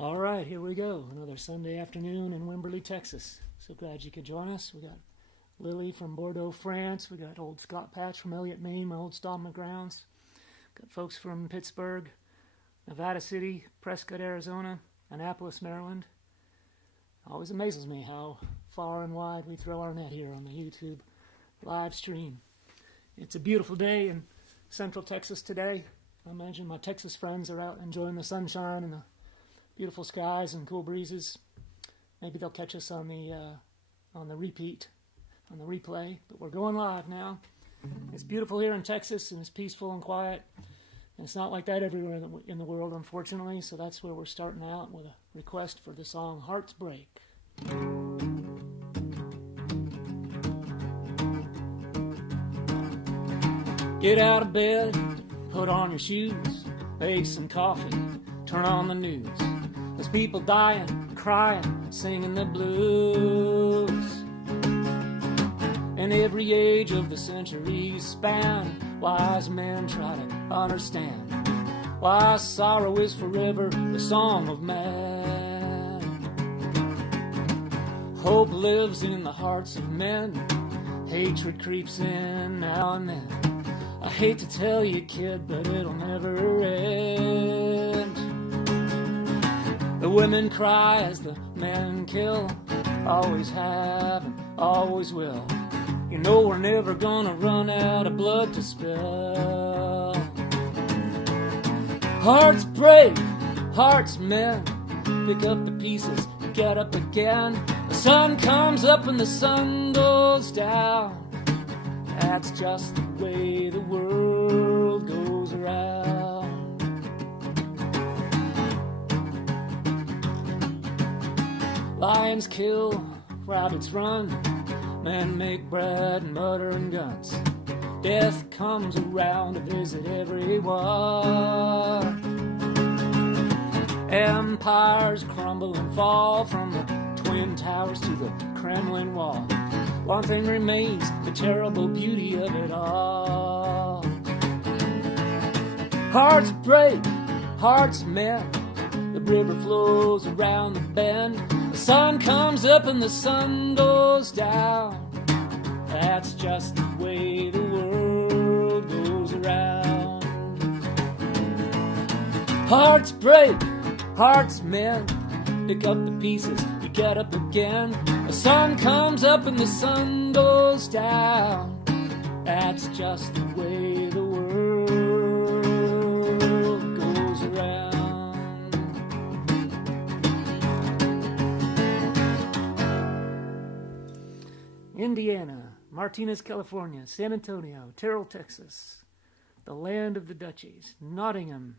All right, here we go. Another Sunday afternoon in Wimberley, Texas. So glad you could join us. We got Lily from Bordeaux, France. We got old Scott Patch from Elliott, Maine, my old stomping grounds. Got folks from Pittsburgh, Nevada City, Prescott, Arizona, Annapolis, Maryland. Always amazes me how far and wide we throw our net here on the YouTube live stream. It's a beautiful day in Central Texas today. I imagine my Texas friends are out enjoying the sunshine and the beautiful skies and cool breezes. Maybe they'll catch us on the repeat, on the replay. But we're going live now. It's beautiful here in Texas, and it's peaceful and quiet. And it's not like that everywhere in the world, unfortunately. So that's where we're starting out with a request for the song Heartbreak. Get out of bed, put on your shoes, make some coffee, turn on the news. There's people dying, crying, singing the blues. In every age of the century span, wise men try to understand why sorrow is forever the song of man. Hope lives in the hearts of men, hatred creeps in now and then. I hate to tell you, kid, but it'll never end. The women cry as the men kill, always have and always will. You know we're never gonna run out of blood to spill. Hearts break, hearts mend, pick up the pieces, get up again. The sun comes up and the sun goes down. That's just the way the world goes around. Lions kill, rabbits run, men make bread and butter and guns. Death comes around to visit everyone. Empires crumble and fall, from the Twin Towers to the Kremlin Wall. One thing remains, the terrible beauty of it all. Hearts break, hearts mend, the river flows around the bend. The sun comes up and the sun goes down. That's just the way the world goes around. Hearts break, hearts mend, pick up the pieces, you get up again. The sun comes up and the sun goes down. That's just the way the world goes around. Indiana, Martinez, California, San Antonio, Terrell, Texas, the land of the Dutchies, Nottingham,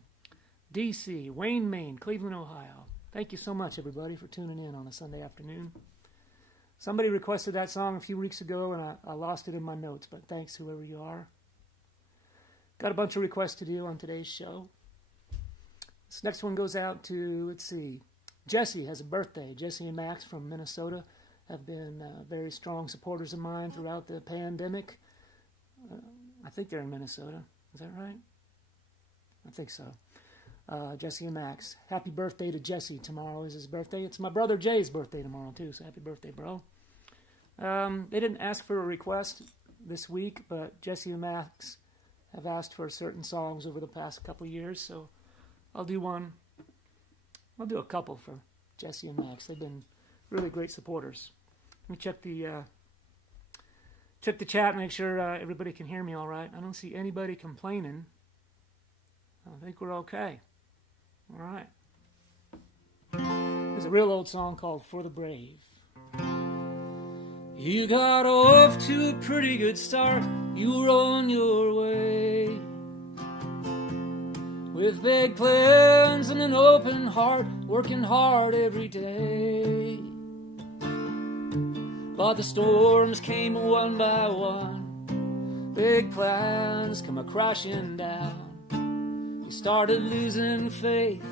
D.C., Wayne, Maine, Cleveland, Ohio. Thank you so much, everybody, for tuning in on a Sunday afternoon. Somebody requested that song a few weeks ago, and I lost it in my notes, but thanks, whoever you are. Got a bunch of requests to do on today's show. This next one goes out to, let's see, Jesse has a birthday. Jesse and Max from Minnesota have been very strong supporters of mine throughout the pandemic. I think they're in Minnesota. Is that right? I think so. Jesse and Max. Happy birthday to Jesse. Tomorrow is his birthday. It's my brother Jay's birthday tomorrow, too, so happy birthday, bro. They didn't ask for a request this week, but Jesse and Max have asked for certain songs over the past couple years, so I'll do one. I'll do a couple for Jesse and Max. They've been really great supporters. Let me check the chat, make sure everybody can hear me all right. I don't see anybody complaining. I think we're okay. All right. There's a real old song called For the Brave. You got off to a pretty good start. You were on your way, with big plans and an open heart, working hard every day. But the storms came one by one, big plans come a-crashing down. You started losing faith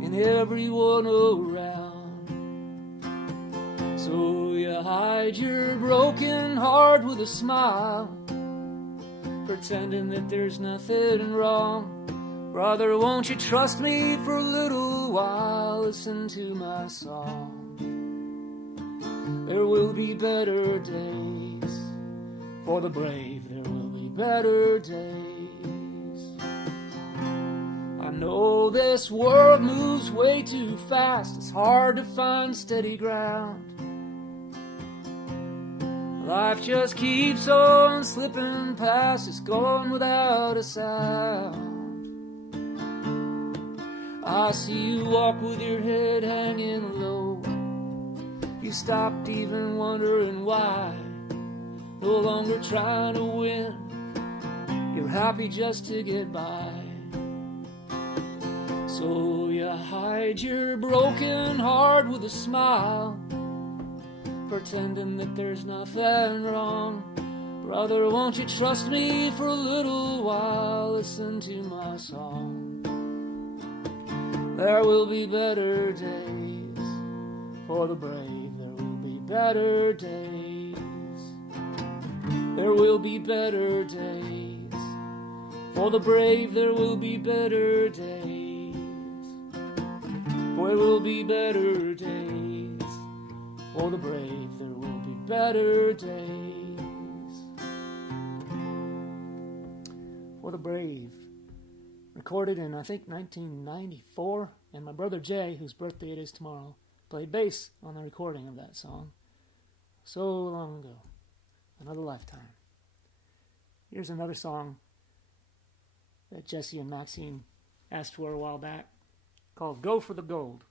in everyone around. So you hide your broken heart with a smile, pretending that there's nothing wrong. Brother, won't you trust me for a little while? listen to my song. There will be better days. For the brave, there will be better days. I know this world moves way too fast. It's hard to find steady ground. Life just keeps on slipping past. It's going without a sound. I see you walk with your head hanging low. You stopped even wondering why. No longer trying to win. You're happy just to get by. So you hide your broken heart with a smile, pretending that there's nothing wrong. Brother, won't you trust me for a little while? Listen to my song. There will be better days. For the brave, there will be better days. There will be better days. For the brave, there will be better days. For there will be better days. For the brave, there will be better days. For the brave. Recorded in, I think, 1994. And my brother Jay, whose birthday it is tomorrow, played bass on the recording of that song. So long ago. Another lifetime. Here's another song that Jesse and Maxine asked for a while back, called Go for the Gold.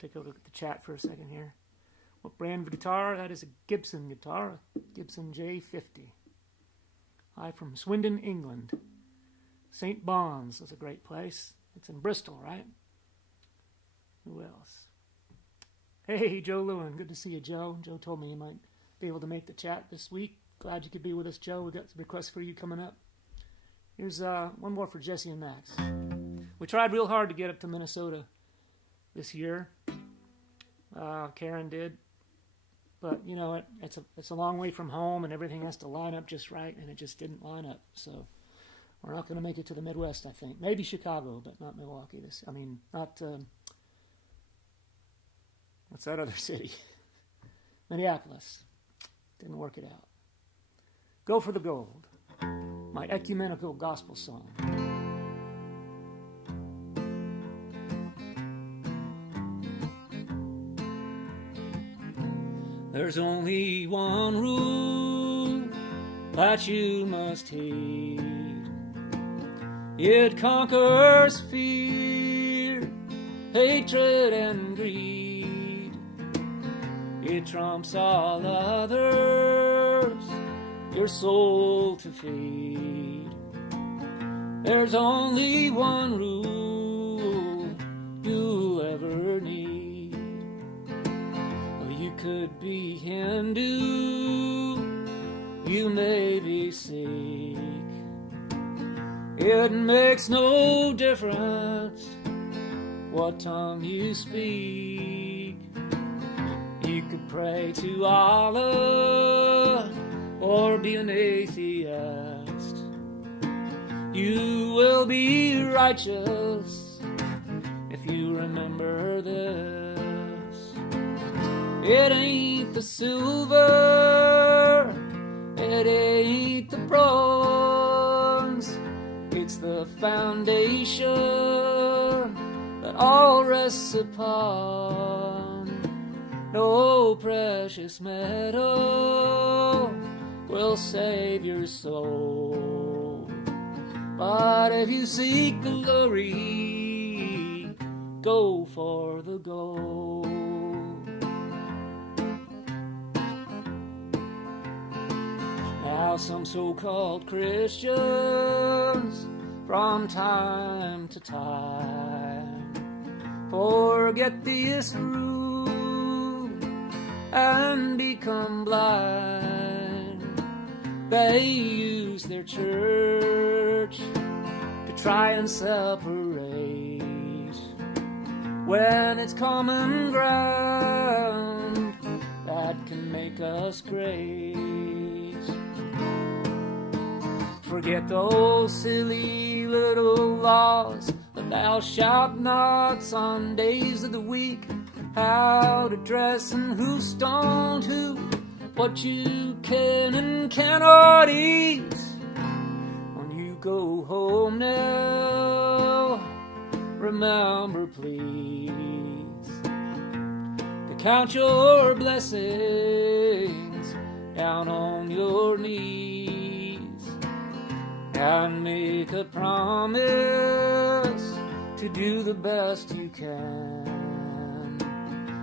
Take a look at the chat for a second here. What brand of guitar? That is a Gibson guitar, a Gibson J50. Hi from Swindon, England. St. Bon's is a great place. It's in Bristol, right? Who else? Hey, Joe Lewin. Good to see you, Joe. Joe told me you might be able to make the chat this week. Glad you could be with us, Joe. We got some requests for you coming up. Here's one more for Jesse and Max. We tried real hard to get up to Minnesota this year. Karen did. But, you know, it's a long way from home, and everything has to line up just right, and it just didn't line up. So we're not going to make it to the Midwest, I think. Maybe Chicago, but not Milwaukee. Not... what's that other city? Minneapolis. Didn't work it out. Go for the Gold. My ecumenical gospel song. There's only one rule that you must heed. It conquers fear, hatred, and greed. It trumps all others, your soul to feed. There's only one rule you'll ever need. You could be Hindu, you may be Sikh. It makes no difference what tongue you speak. You could pray to Allah or be an atheist. You will be righteous if you remember this. It ain't the silver, it ain't the bronze. It's the foundation that all rests upon. No precious metal will save your soul. But if you seek the glory, go for the gold. Now some so-called Christians from time to time forget this rule and become blind. They use their church to try and separate when it's common ground that can make us great. Forget those silly little laws, but Thou shalt not on days of the week how to dress and who stoned who, what you can and cannot eat. When you go home now, remember please to count your blessings down on your knees and make a promise to do the best you can,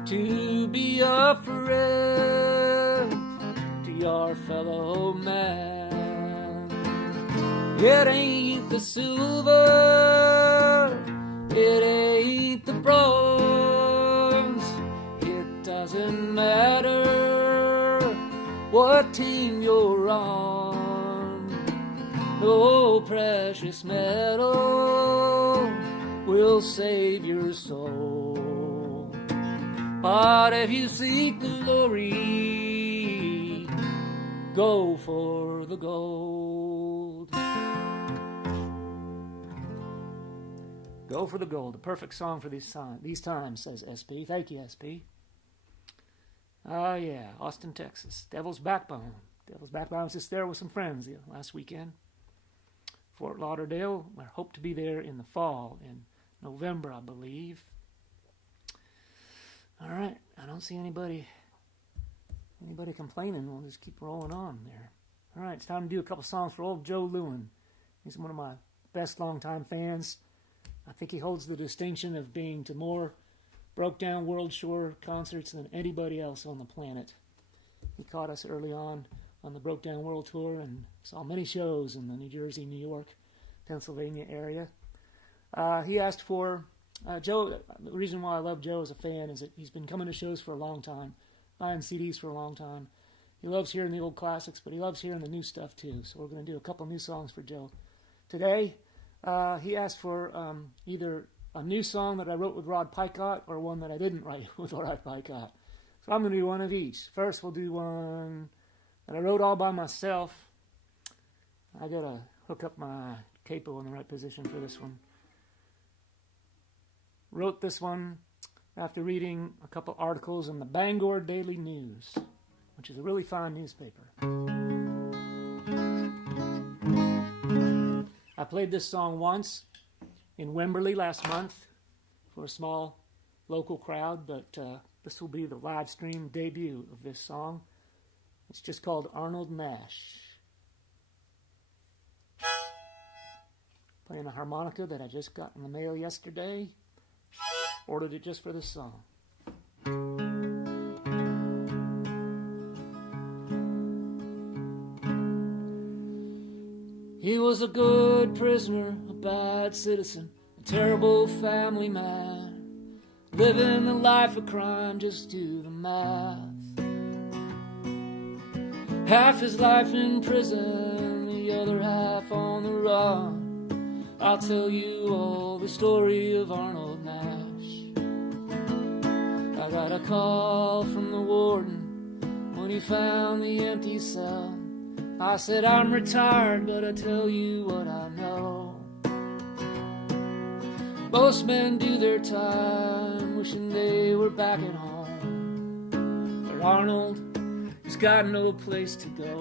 to be a friend to your fellow man. It ain't the silver, it ain't the bronze, it doesn't matter what team you're on. No precious metal will save your soul. But if you seek glory, go for the gold. Go for the gold. A perfect song for these times, says SP. Thank you, SP. Oh, yeah, Austin, Texas. Devil's Backbone. Devil's Backbone. I was just there with some friends last weekend. Fort Lauderdale. I hope to be there in the fall, in November, I believe. All right, I don't see anybody complaining. We'll just keep rolling on there. All right, it's time to do a couple songs for old Joe Lewin. He's one of my best longtime fans. I think he holds the distinction of being to more Broke Down World Shore concerts than anybody else on the planet. He caught us early on the Broke Down World Tour and saw many shows in the New Jersey, New York, Pennsylvania area. He asked for Joe. The reason why I love Joe as a fan is that he's been coming to shows for a long time, buying CDs for a long time. He loves hearing the old classics, but he loves hearing the new stuff too. So we're going to do a couple new songs for Joe today. He asked for either a new song that I wrote with Rod Picott or one that I didn't write with Rod Picott. So I'm going to do one of each. First, we'll do one that I wrote all by myself. I got to hook up my capo in the right position for this one. Wrote this one after reading a couple articles in the Bangor Daily News, which is a really fine newspaper. I played this song once in Wimberley last month for a small local crowd, but this will be the live stream debut of this song. It's just called Arnold Nash. Playing a harmonica that I just got in the mail yesterday. Ordered it just for this song. He was a good prisoner, a bad citizen, a terrible family man, living the life of crime, just do the math. Half his life in prison, the other half on the run. I'll tell you all the story of Arnold Nash. I got a call from the warden when he found the empty cell. I said, I'm retired, but I tell you what I know. Most men do their time wishing they were back at home. But Arnold, he's got no place to go.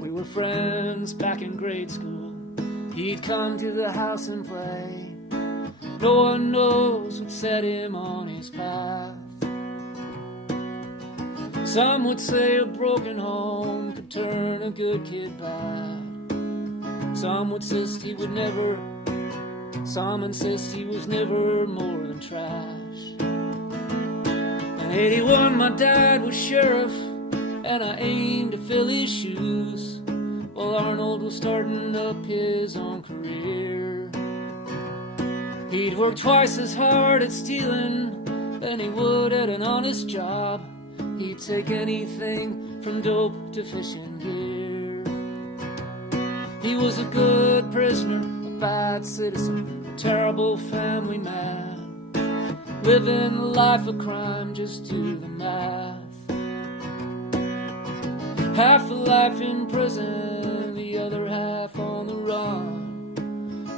We were friends back in grade school. He'd come to the house and play. No one knows what set him on his path. Some would say a broken home could turn a good kid bad. Some would insist he was never more than trash. In 81 my dad was sheriff, and I aimed to fill his shoes, while Arnold was starting up his own career. He'd work twice as hard at stealing than he would at an honest job. He'd take anything from dope to fishing gear. He was a good prisoner, a bad citizen, a terrible family man, living a life of crime, just do the math. Half a life in prison, the other half on the run.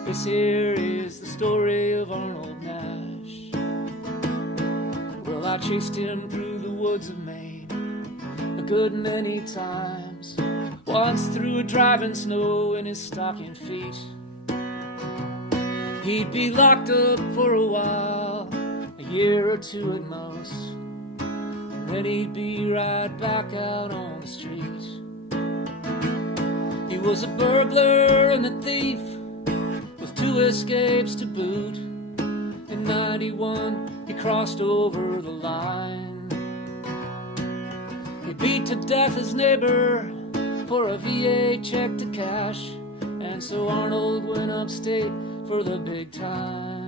They This here is the story of Arnold Nash. Well, I chased him through the woods of Maine a good many times. Once through a driving snow in his stocking feet. He'd be locked up for a while, a year or two at most. Then he'd be right back out on the street. He was a burglar and a thief with 2 escapes to boot. In 91 he crossed over the line. He beat to death his neighbor for a VA check to cash, and so Arnold went upstate for the big time.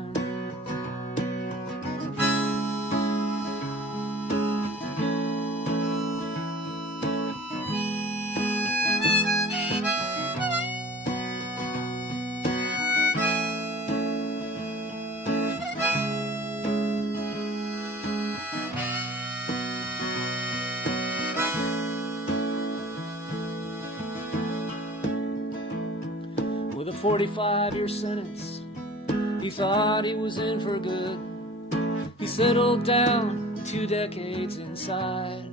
With a 45-year sentence, he thought he was in for good. He settled down 2 decades inside.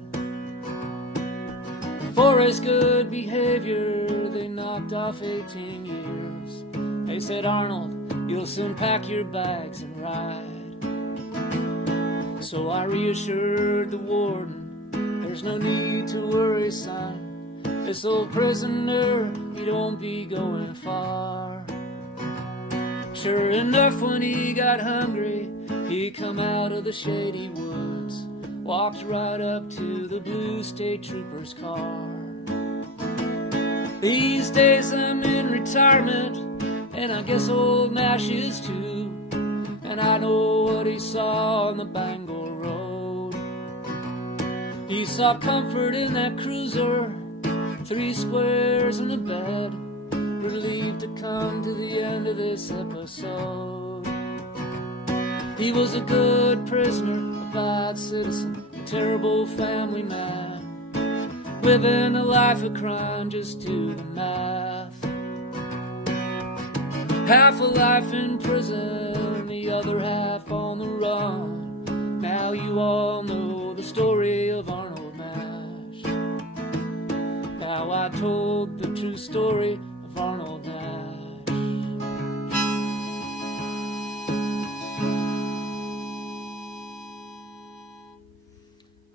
For his good behavior, they knocked off 18 years. They said, Arnold, you'll soon pack your bags and ride. So I reassured the warden, there's no need to worry, son. This old prisoner, he don't be going far. Sure enough, when he got hungry, he come out of the shady woods, walked right up to the blue state trooper's car. These days I'm in retirement, and I guess old Nash is too. And I know what he saw on the Bangor Road. He saw comfort in that cruiser, 3 squares and a bed, relieved to come to the end of this episode. He was a good prisoner, a bad citizen, a terrible family man, living a life of crime, just do the math. Half a life in prison, the other half on the run. Now you all know the story of Arnold Nash. Now I told the true story of Arnold Nash.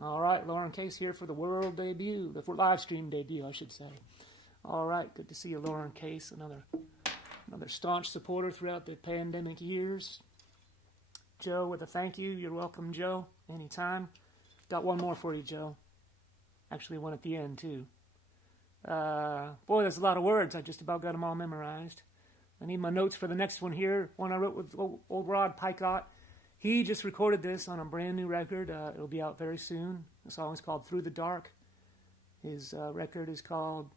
All right, Lauren Case here for the world debut, the live stream debut, I should say. All right, good to see you, Lauren Case, another staunch supporter throughout the pandemic years. Joe with a thank you. You're welcome, Joe, anytime. Got one more for you, Joe. Actually, one at the end, too. Boy, there's a lot of words. I just about got them all memorized. I need my notes for the next one here. One I wrote with old Rod Picott. He just recorded this on a brand new record. It'll be out very soon. The song is called Through the Dark. His record is called,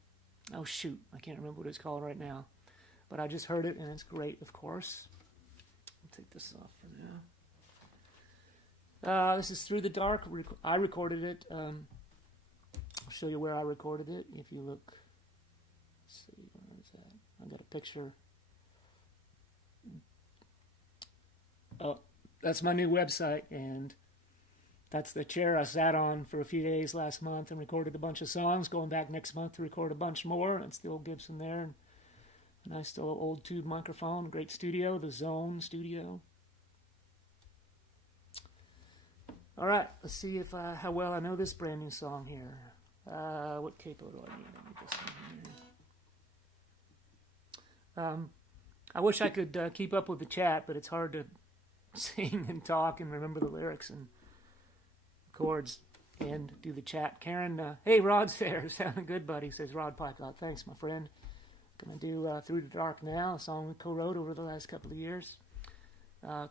oh shoot, I can't remember what it's called right now. But I just heard it, and it's great, of course. I'll take this off for now. This is Through the Dark. I recorded it. I'll show you where I recorded it. If you look, let's see, where is that? I got a picture. Oh, that's my new website, and that's the chair I sat on for a few days last month and recorded a bunch of songs. Going back next month to record a bunch more. It's the old Gibson there. Nice little old tube microphone. Great studio, the Zone Studio. All right, let's see if how well I know this brand new song here. What capo do I need? I need this one here. I wish I could keep up with the chat, but it's hard to sing and talk and remember the lyrics and chords and do the chat. Karen, hey, Rod's there. Sounding good, buddy, says Rod Picott. Thanks, my friend. Going to do Through the Dark now, a song we co-wrote over the last couple of years.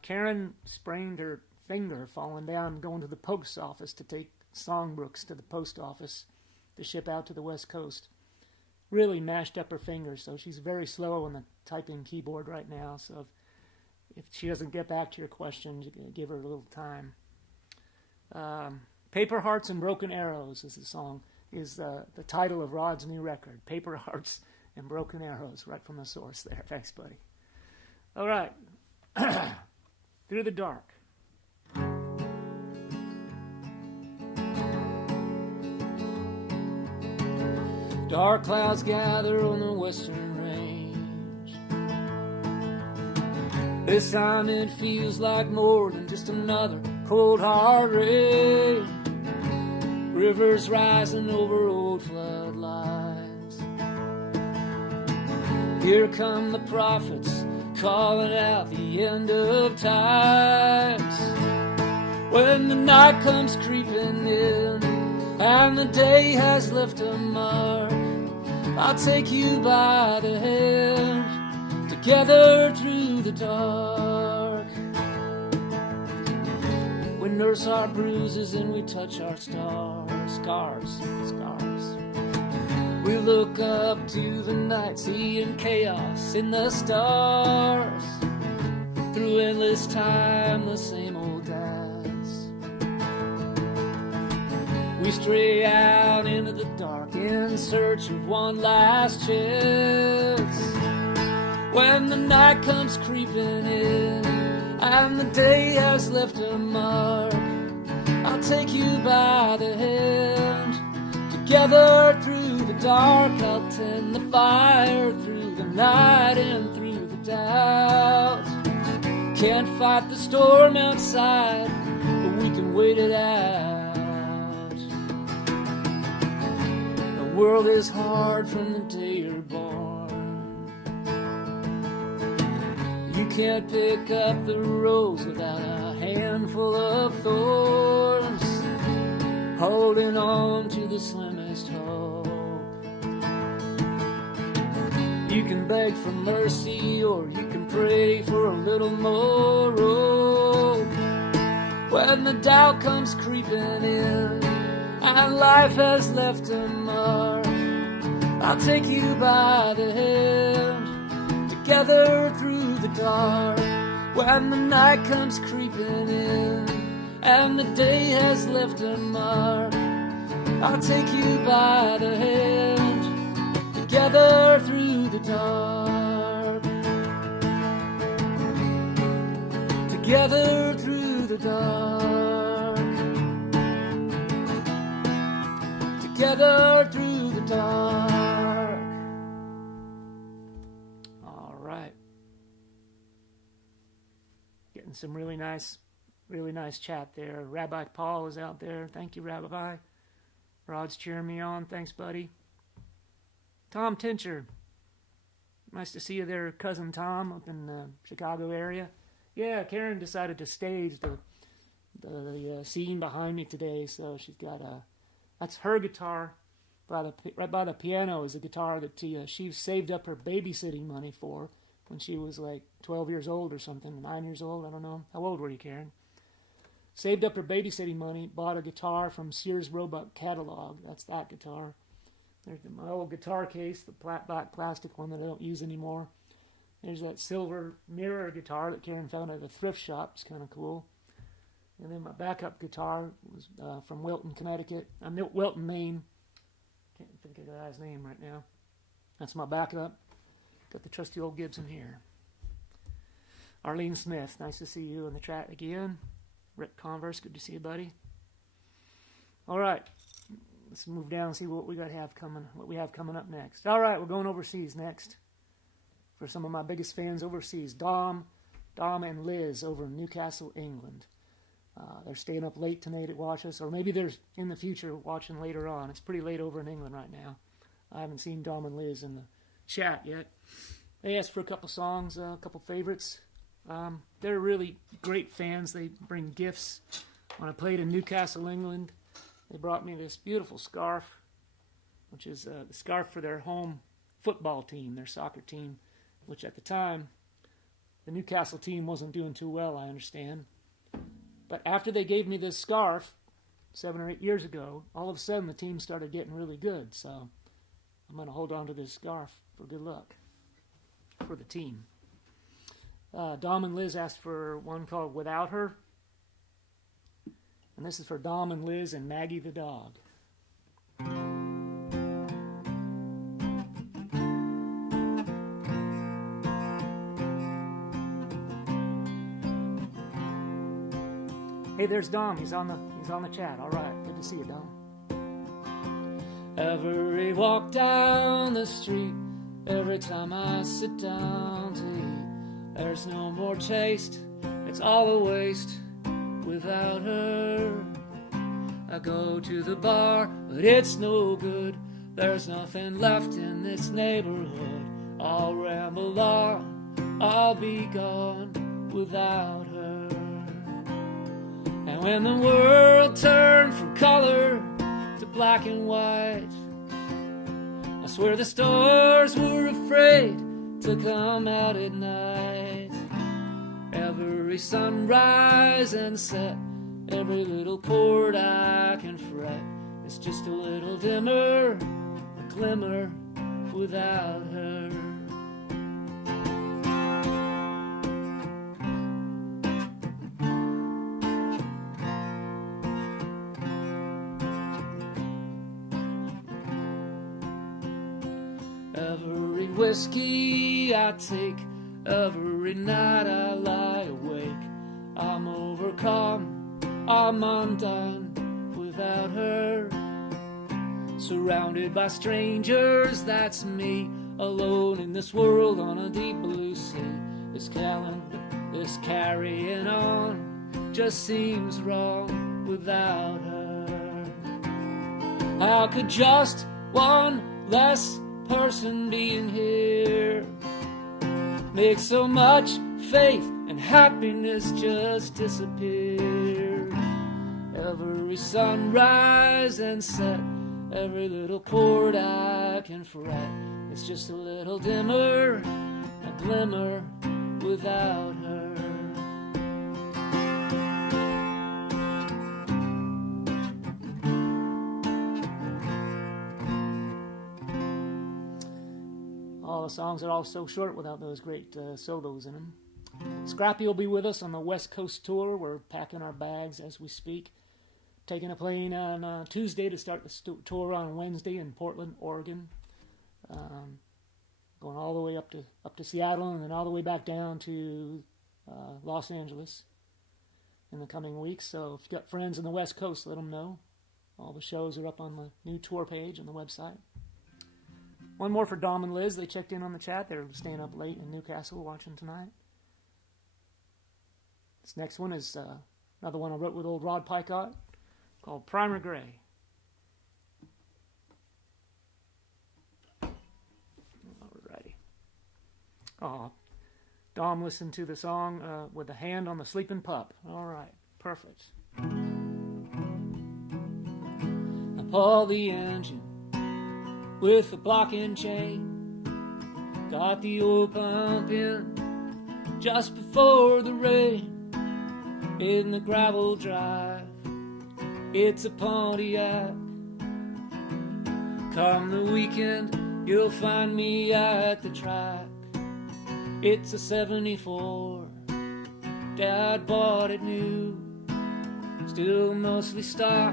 Karen sprained her finger falling down going to the post office to take songbooks to the post office to ship out to the West Coast. Really mashed up her finger, so she's very slow on the typing keyboard right now. So if she doesn't get back to your question, give her a little time. Paper Hearts and Broken Arrows is the song, is the title of Rod's new record. Paper Hearts and Broken Arrows, right from the source there. Thanks, buddy. All right. Through the dark. Dark clouds gather on the western range. This time it feels like more than just another cold hard rain. Rivers rising over old floodlines. Here come the prophets calling out the end of times. When the night comes creeping in and the day has left a mark, I'll take you by the hand, together through the dark. We nurse our bruises and we touch our scars. We look up to the night, seeing chaos in the stars. Through endless time, the same old dance. We stray out into the dark in search of one last chance. When the night comes creeping in and the day has left a mark, I'll take you by the hand, together through the dark. I'll tend the fire through the night and through the doubt. Can't fight the storm outside, but we can wait it out. The world is hard from the day you're born. You can't pick up the rose without a handful of thorns, holding on to the slimmest hope. You can beg for mercy or you can pray for a little more rope. When the doubt comes creeping in and life has left a mark, I'll take you by the hand, together through the dark. When the night comes creeping in and the day has left a mark, I'll take you by the hand, together through the dark. Together through the dark. Together through the dark. All right. Getting some really nice chat there. Rabbi Paul is out there. Thank you, Rabbi. Rod's cheering me on. Thanks, buddy. Tom Tincher. Nice to see you there, cousin Tom, up in the Chicago area. Yeah, Karen decided to stage the scene behind me today, so she's got that's her guitar. Right by the piano is a guitar that she saved up her babysitting money for when she was like 12 years old or something, 9 years old, I don't know. How old were you, Karen? Saved up her babysitting money, bought a guitar from Sears Roebuck catalog. That's that guitar. There's my old guitar case, the black plastic one that I don't use anymore. There's that silver mirror guitar that Karen found at a thrift shop. It's kind of cool. And then my backup guitar was from Wilton, Connecticut. Wilton, Maine. Can't think of the guy's name right now. That's my backup. Got the trusty old Gibson here. Arlene Smith, nice to see you in the chat again. Rick Converse, good to see you, buddy. All right, let's move down and see what we have coming up next. All right, we're going overseas next. For some of my biggest fans overseas, Dom and Liz over in Newcastle, England. They're staying up late tonight to watch us, or maybe they're in the future watching later on. It's pretty late over in England right now. I haven't seen Dom and Liz in the chat yet. They asked for a couple songs, a couple favorites. They're really great fans. They bring gifts. When I played in Newcastle, England, they brought me this beautiful scarf, which is the scarf for their home football team, their soccer team, which at the time, the Newcastle team wasn't doing too well, I understand. But after they gave me this scarf 7 or 8 years ago, all of a sudden the team started getting really good. So I'm going to hold on to this scarf for good luck for the team. Dom and Liz asked for one called Without Her. And this is for Dom and Liz and Maggie the dog. there's Dom. He's on the chat. All right, good to see you, Dom. Every walk down the street, every time I sit down to eat, there's no more taste. It's all a waste without her. I go to the bar, but it's no good. There's nothing left in this neighborhood. I'll ramble on, I'll be gone without her. And when the world turned from color to black and white, I swear the stars were afraid to come out at night. Every sunrise and set, every little chord I can fret, it's just a little dimmer, a glimmer without her. Every whiskey I take, every night I lie awake, I'm overcome, I'm undone without her. Surrounded by strangers, that's me, alone in this world on a deep blue sea. This calendar, this carrying on, just seems wrong without her. How could just one less person being here make so much faith and happiness just disappear? Every sunrise and set, every little chord I can fret, it's just a little dimmer, a glimmer without her. All the songs are all so short without those great solos in them. Scrappy will be with us on the West Coast tour. We're packing our bags as we speak. Taking a plane on Tuesday to start the tour on Wednesday in Portland, Oregon. Going all the way up to Seattle and then all the way back down to Los Angeles in the coming weeks. So if you've got friends on the West Coast, let them know. All the shows are up on the new tour page on the website. One more for Dom and Liz. They checked in on the chat. They're staying up late in Newcastle watching tonight. This next one is another one I wrote with old Rod Picott called Primer Gray. Alrighty. Oh, Dom listened to the song with a hand on the sleeping pup. Alright, perfect. I pull the engine with the blocking chain, got the oil pump in just before the rain. In the gravel drive, it's a Pontiac. Come the weekend, you'll find me at the track. It's a 74, Dad bought it new, still mostly stock,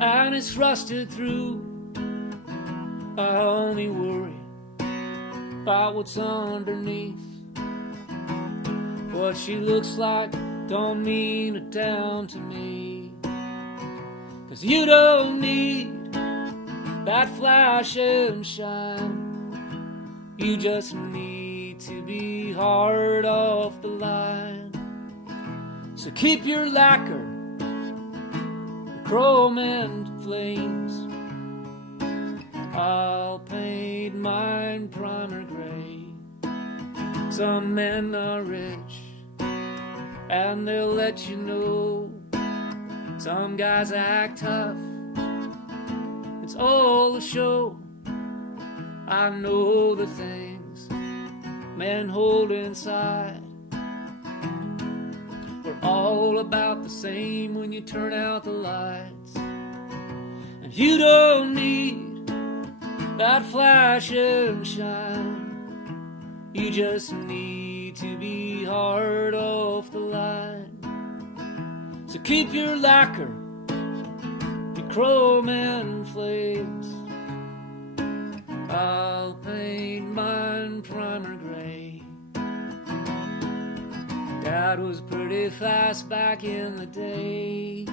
and it's rusted through. I only worry about what's underneath. What she looks like don't mean a damn to me. 'Cause you don't need that flash and shine. You just need to be hard off the line. So keep your lacquer, your chrome and flames. I'll paint mine primer gray. Some men are rich and they'll let you know. Some guys act tough, it's all a show. I know the things men hold inside. We're all about the same when you turn out the lights. And you don't need that flash and shine. You just need to be hard off the line. So keep your lacquer, your chrome and flames. I'll paint mine primer gray. Dad was pretty fast back in the day.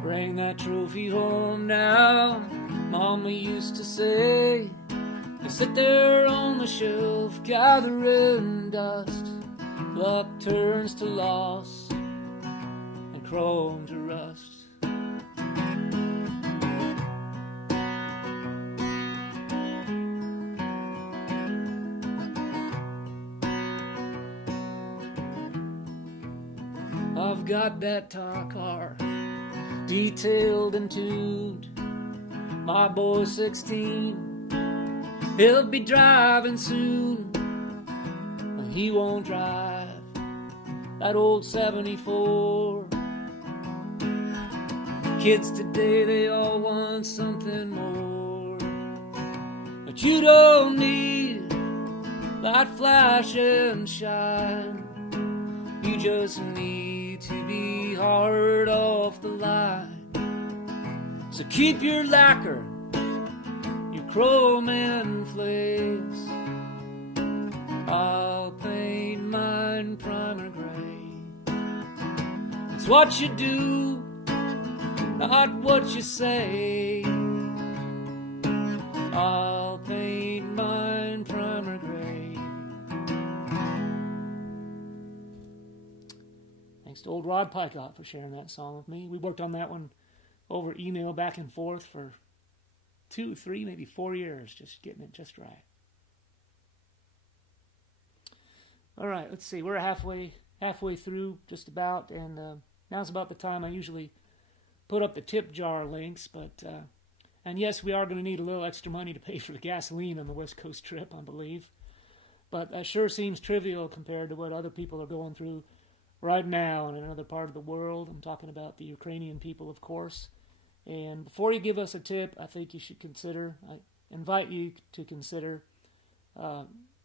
Bring that trophy home now, Mama used to say. You sit there on the shelf, gathering dust. Luck turns to loss, and chrome to rust. I've got that tar car, detailed and tuned. My boy's 16, he'll be driving soon. But he won't drive that old 74. Kids today, they all want something more. But you don't need that flash and shine. You just need to be hard off the line. So keep your lacquer, your chrome and flakes. I'll paint mine primer gray. It's what you do, not what you say. I'll paint mine primer gray. Thanks to old Rod Picott for sharing that song with me. We worked on that one over email back and forth for 2, 3, maybe 4 years, just getting it just right. All right, let's see. We're halfway through, just about, and now's about the time I usually put up the tip jar links. But and yes, we are going to need a little extra money to pay for the gasoline on the West Coast trip, I believe. But that sure seems trivial compared to what other people are going through right now in another part of the world. I'm talking about the Ukrainian people, of course. And before you give us a tip, I think you should consider, I invite you to consider,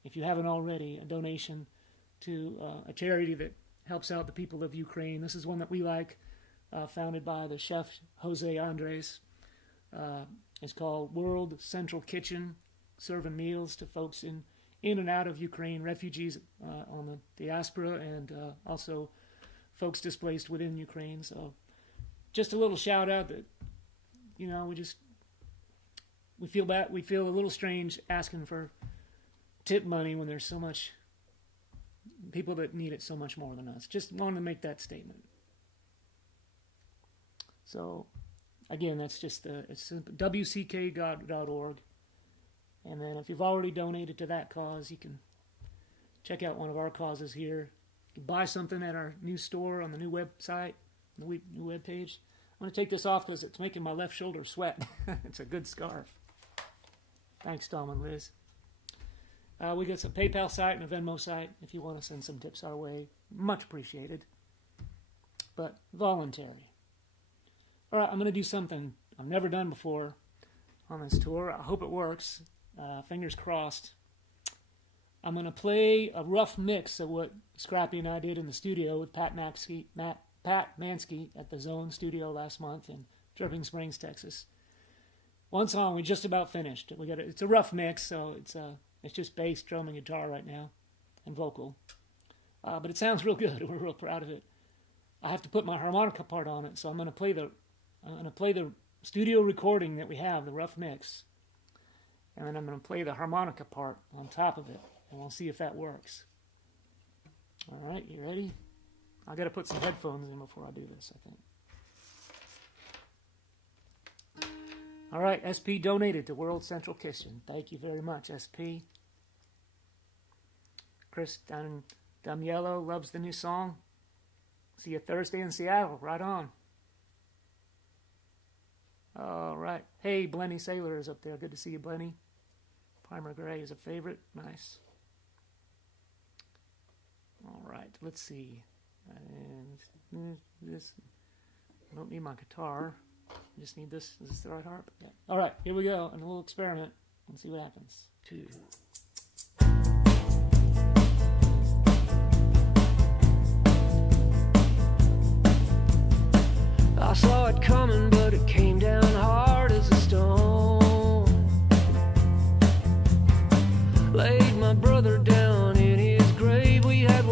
if you haven't already, a donation to a charity that helps out the people of Ukraine. This is one that we like, founded by the chef Jose Andres. It's called World Central Kitchen, serving meals to folks in and out of Ukraine, refugees on the diaspora, and also folks displaced within Ukraine. So just a little shout out that, you know, we feel bad, we feel a little strange asking for tip money when there's so much people that need it so much more than us. Just wanted to make that statement. So again, that's just it's wck.org. And then if you've already donated to that cause, you can check out one of our causes here. You can buy something at our new store on the new website, the new web page. I'm going to take this off because it's making my left shoulder sweat. It's a good scarf. Thanks, Tom and Liz. We got some PayPal site and a Venmo site if you want to send some tips our way. Much appreciated, but voluntary. All right, I'm going to do something I've never done before on this tour. I hope it works. Fingers crossed. I'm going to play a rough mix of what Scrappy and I did in the studio with Pat Mansky at the Zone Studio last month in Dripping Springs, Texas. One song we just about finished. It's a rough mix, so it's just bass, drum, and guitar right now, and vocal. But it sounds real good. We're real proud of it. I have to put my harmonica part on it, so I'm going to play the studio recording that we have, the rough mix, and then I'm going to play the harmonica part on top of it, and we'll see if that works. All right, you ready? I got to put some headphones in before I do this, I think. All right, SP donated to World Central Kitchen. Thank you very much, SP. Chris Damiello loves the new song. See you Thursday in Seattle. Right on. All right. Hey, Blenny Sailor is up there. Good to see you, Blenny. Primer Gray is a favorite. Nice. All right. Let's see. And this. I don't need my guitar. I just need this. Is this the right harp? Yeah. All right. Here we go. And a little experiment. And see what happens. 2. I saw it coming, but it came down hard as a stone. Laid my brother down in his grave. We had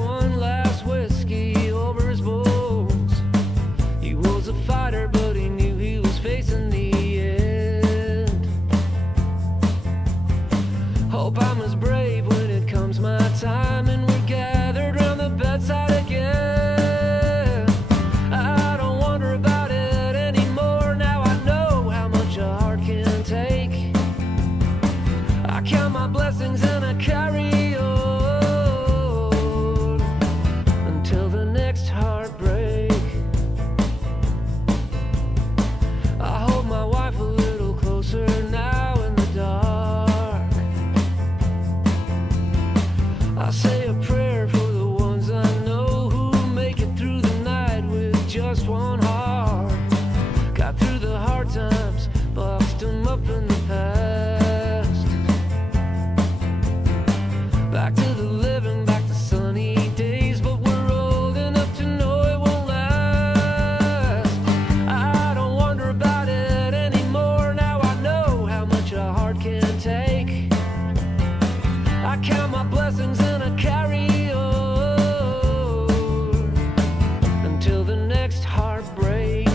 just one heart. Got through the hard times, boxed them up in the past. Back to the living, back to sunny days, but we're old enough to know it won't last. I don't wonder about it anymore, now I know how much a heart can take. I count my blessings and I carry on until the next heartbreak.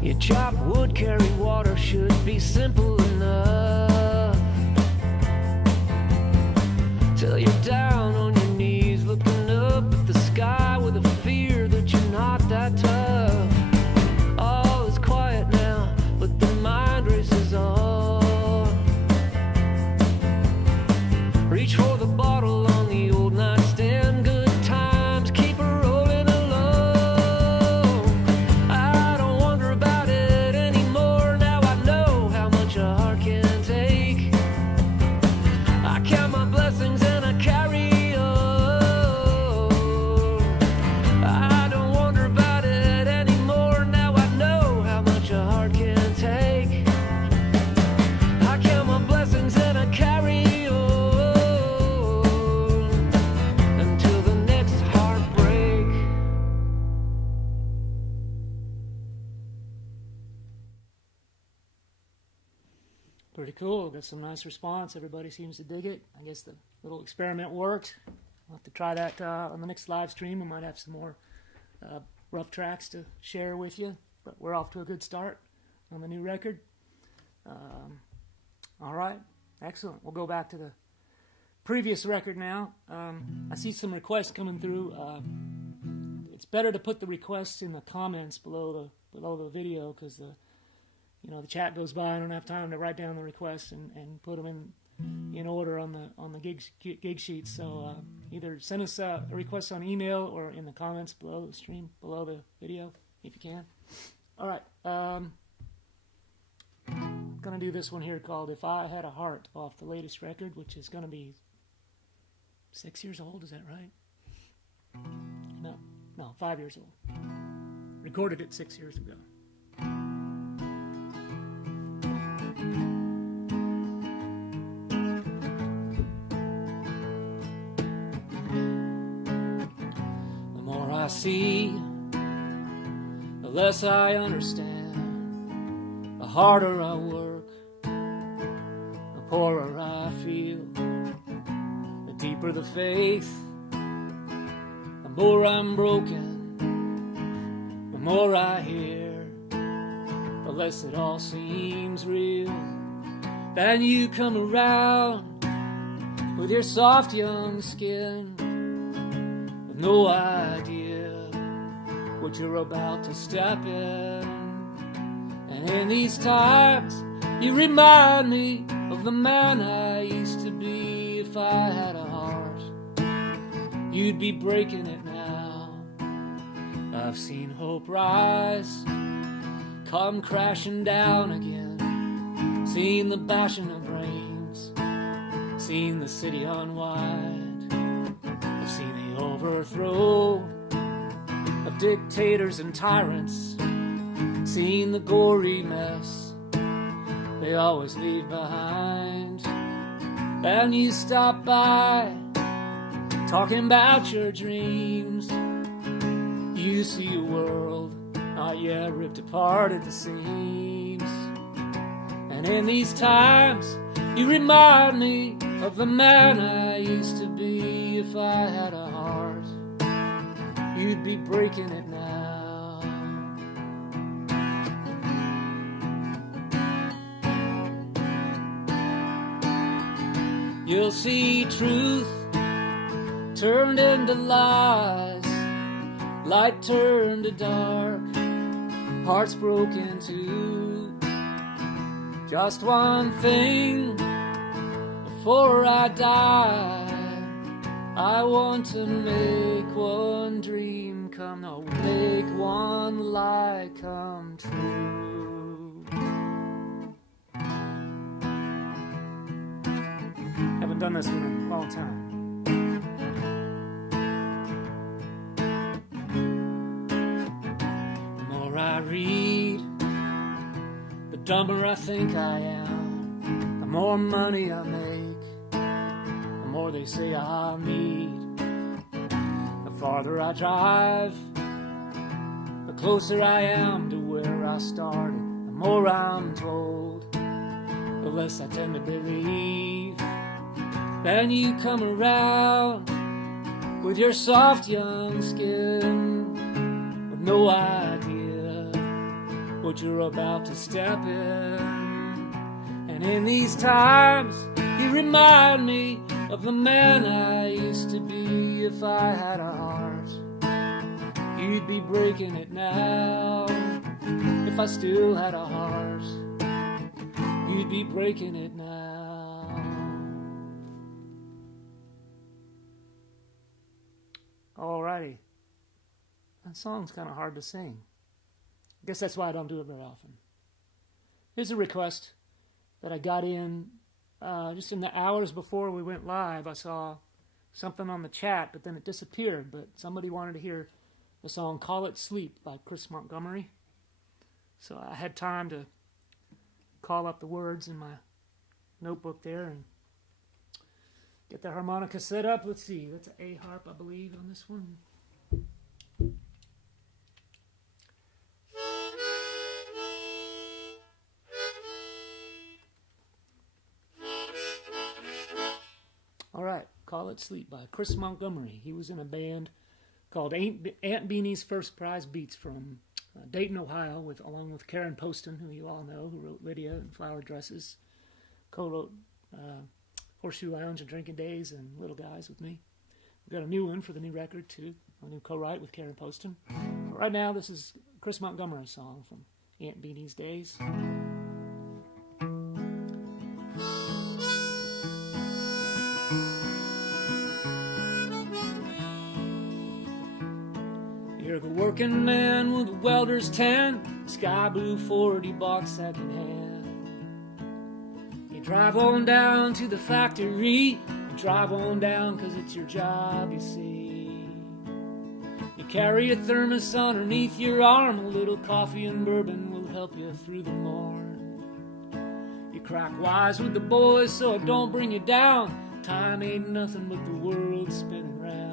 You chop wood, carry water, should be simple enough. Till you're down on your knees, looking up at the sky with a fear that you're not that tough. All is quiet now, but the mind races on. Reach for the bottle on the old nightstand, good times keep her rolling along. I don't wonder about it anymore, now I know how much a heart can take. I count my blessings and I carry on. I don't wonder about it anymore, now I know how much a heart can take. I count my blessings and I carry on until the next heartbreak. Pretty cool. Got some nice response. Everybody seems to dig it. I guess the little experiment worked. We'll have to try that on the next live stream. We might have some more rough tracks to share with you. But we're off to a good start on the new record. All right. Excellent. We'll go back to the previous record now. I see some requests coming through. It's better to put the requests in the comments below the video, because the chat goes by. I don't have time to write down the requests and put them in order on the gig sheet. So either send us a request on email or in the comments below the stream, below the video, if you can. All right. Gonna do this one here called "If I Had a Heart" off the latest record, which is gonna be 6 years old. Is that right? No, 5 years old. Recorded it 6 years ago. The more I see, the less I understand. The harder I work, the poorer I feel. The deeper the faith, the more I'm broken. The more I hear, the less it all seems real. Then you come around with your soft young skin, with no idea what you're about to step in. And in these times, you remind me of the man I used to be. If I had a heart, you'd be breaking it now. I've seen hope rise, come crashing down again. Seen the bashing of brains, seen the city unwind. I've seen the overthrow of dictators and tyrants, seen the gory mess they always leave behind. And you stop by, talking about your dreams. You see a world not yet ripped apart at the seams. And in these times, you remind me of the man I used to be. If I had a heart, you'd be breaking it now. You'll see truth turned into lies, light turned to dark, hearts broken too. Just one thing before I die, I want to make one dream come, no, make one lie come true. Haven't done this one in a long time. The more I read, the dumber I think I am. The more money I make, the more they say I'll need. The farther I drive, the closer I am to where I started. The more I'm told, the less I tend to believe. Then you come around with your soft young skin, with no idea what you're about to step in. And in these times, you remind me of the man I used to be. If I had a heart, you'd be breaking it now. If I still had a heart, you'd be breaking it now. Alrighty. That song's kind of hard to sing. I guess that's why I don't do it very often. Here's a request that I got in just in the hours before we went live. I saw something on the chat, but then it disappeared. But somebody wanted to hear the song Call It Sleep by Chris Montgomery. So I had time to call up the words in my notebook there and get the harmonica set up. Let's see, that's an A harp, I believe, on this one. All right, Call It Sleep by Chris Montgomery. He was in a band called Aunt Beanie's First Prize Beats from Dayton, Ohio, along with Karen Poston, who you all know, who wrote Lydia and Flower Dresses, co-wrote Horseshoe Lounge and Drinking Days and Little Guys with me. We've got a new one for the new record, too, a new co-write with Karen Poston. But right now, this is Chris Montgomery's song from Aunt Beanie's days. You're the working man with a welder's tan, sky blue 40 box second hand. You drive on down to the factory, you drive on down 'cause it's your job, you see. You carry a thermos underneath your arm, a little coffee and bourbon will help you through the morn. You crack wise with the boys so it don't bring you down, time ain't nothing but the world spinning round.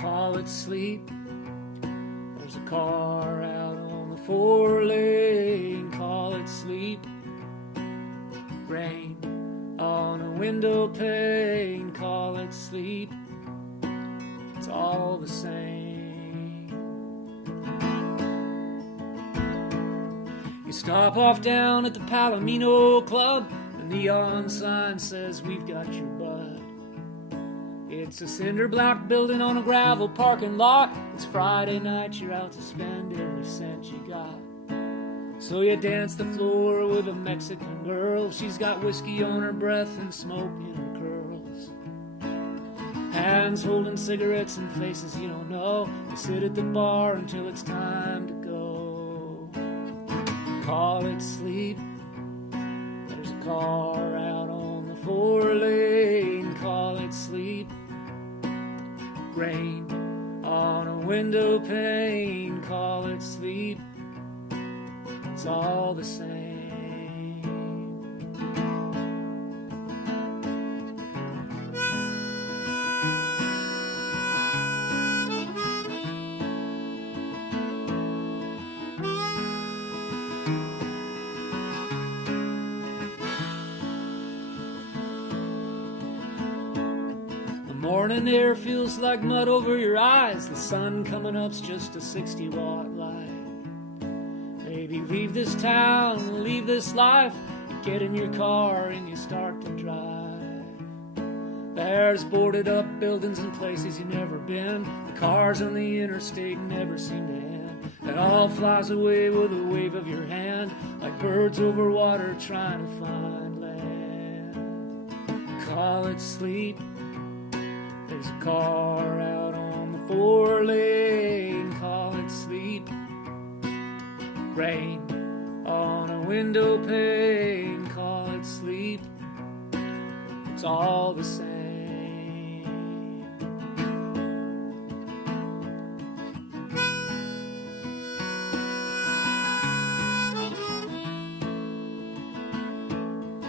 Call it sleep, there's a car out on the 4-lane, call it sleep. Rain on a window pane, call it sleep. It's all the same. You stop off down at the Palomino Club, the neon sign says we've got your bud. It's a cinder block building on a gravel parking lot. It's Friday night, you're out to spend every cent you got. So you dance the floor with a Mexican girl. She's got whiskey on her breath and smoke in her curls. Hands holding cigarettes and faces you don't know. You sit at the bar until it's time to go. Call it sleep, there's a car out on the 4-lane, call it sleep. Rain on a window pane, call it sleep. It's all the same. The morning air feels like mud over your eyes. The sun coming up's just a 60-watt light. Maybe leave this town, leave this life. You get in your car and you start to drive. There's boarded up buildings and places you've never been. The cars on the interstate never seem to end. It all flies away with a wave of your hand, like birds over water trying to find land. Call it sleep, There's a car out on the 4-lane, call it sleep. Rain on a window pane, call it sleep. It's all the same.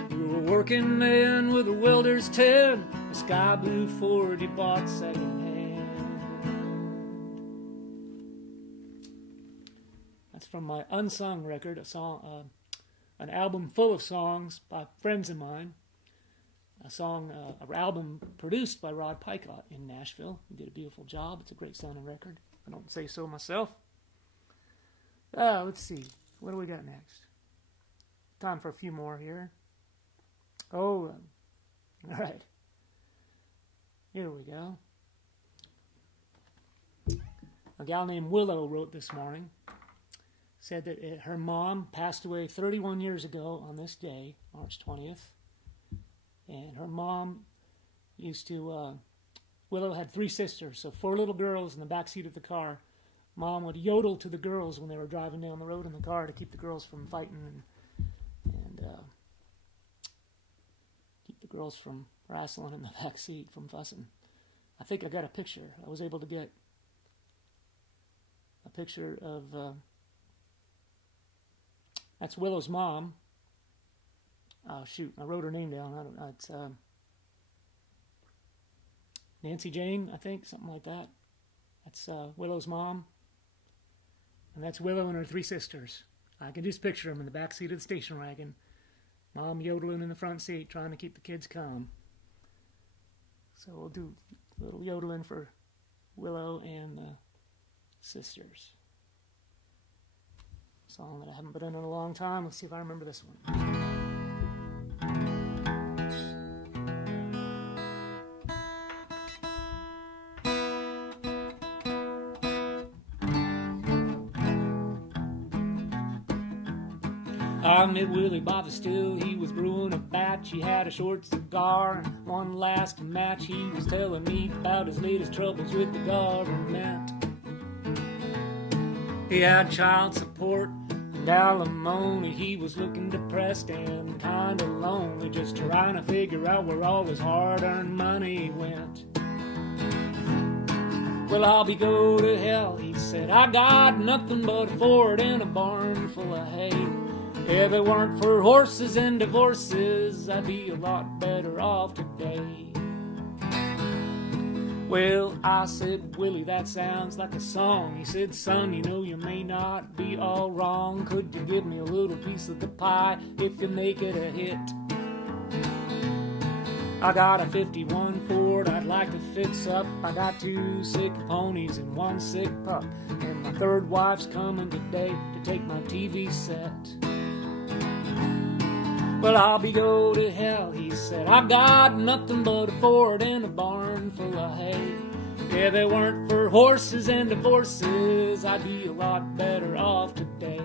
We were working men with a welder's tin, a sky blue Ford he bought secondhand. That's from my Unsung record, a song, an album full of songs by friends of mine. An album produced by Rod Picott in Nashville. He did a beautiful job. It's a great sounding record. I don't say so myself. Let's see. What do we got next? Time for a few more here. All right. Here we go. A gal named Willow wrote this morning. Said that her mom passed away 31 years ago on this day, March 20th. And her mom used to, Willow had 3 sisters, so 4 little girls in the back seat of the car. Mom would yodel to the girls when they were driving down the road in the car to keep the girls from fighting and keep the girls from wrestling in the back seat, from fussing. I think I got a picture. I was able to get a picture of, that's Willow's mom. Oh, shoot, I wrote her name down. I don't know. It's Nancy Jane, I think, something like that. That's Willow's mom. And that's Willow and her 3 sisters. I can just picture them in the back seat of the station wagon. Mom yodeling in the front seat, trying to keep the kids calm. So we'll do a little yodeling for Willow and the sisters. Song that I haven't been in a long time. Let's see if I remember this one. I met Willie by the still, he was brewing a batch. He had a short cigar and one last match. He was telling me about his latest troubles with the government. He had child support and alimony. He was looking depressed and kinda lonely, just trying to figure out where all his hard-earned money went. Well, I'll be go to hell, he said. I got nothing but a Ford and a barn full of hay. If it weren't for horses and divorces, I'd be a lot better off today. Well, I said, Willie, that sounds like a song. He said, son, you know you may not be all wrong. Could you give me a little piece of the pie if you make it a hit? I got a 51 Ford I'd like to fix up. I got 2 sick ponies and 1 sick pup. And my 3rd wife's coming today to take my TV set. Well, I'll be go to hell, he said. I've got nothing but a Ford and a barn full of hay. If it weren't for horses and divorces, I'd be a lot better off today.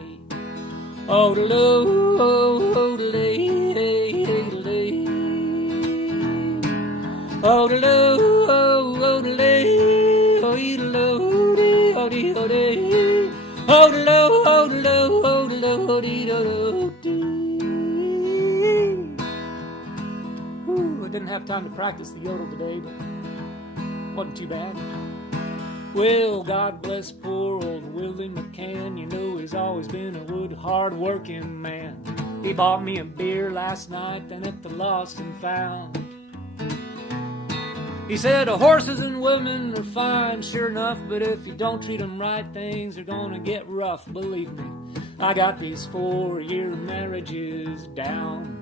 Oh-de-lo, oh-de-lay, oh-de-lay. Oh-de-lo, oh-de-lay, oh-de-lo, oh-de-lo, oh-de-lo, oh-de-lo, oh-de-lo, oh-de-lo. I didn't have time to practice the yodel today, but wasn't too bad. Well, God bless poor old Willie Mccann. You know he's always been a good, hard-working man. He bought me a beer last night, then at the Lost and Found. He said, horses and women are fine, sure enough, but if you don't treat them right, things are gonna get rough, believe me. I got these 4-year marriages down.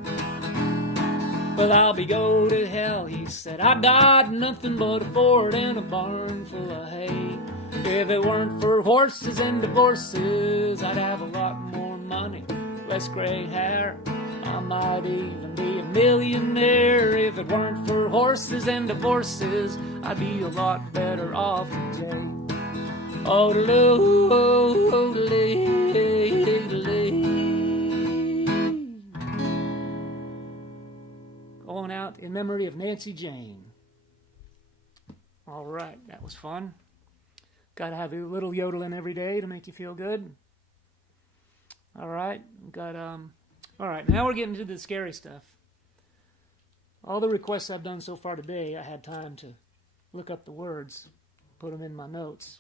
Well, I'll be go to hell, he said. I got nothing but a Ford and a barn full of hay. If it weren't for horses and divorces, I'd have a lot more money, less gray hair. I might even be a millionaire. If it weren't for horses and divorces, I'd be a lot better off today. Oh-de-lo, oh-de-lay, oh-de-lay. Going out in memory of Nancy Jane. All right, that was fun. Got to have a little yodeling every day to make you feel good. All right, all right, now we're getting to the scary stuff. All the requests I've done so far today, I had time to look up the words, put them in my notes.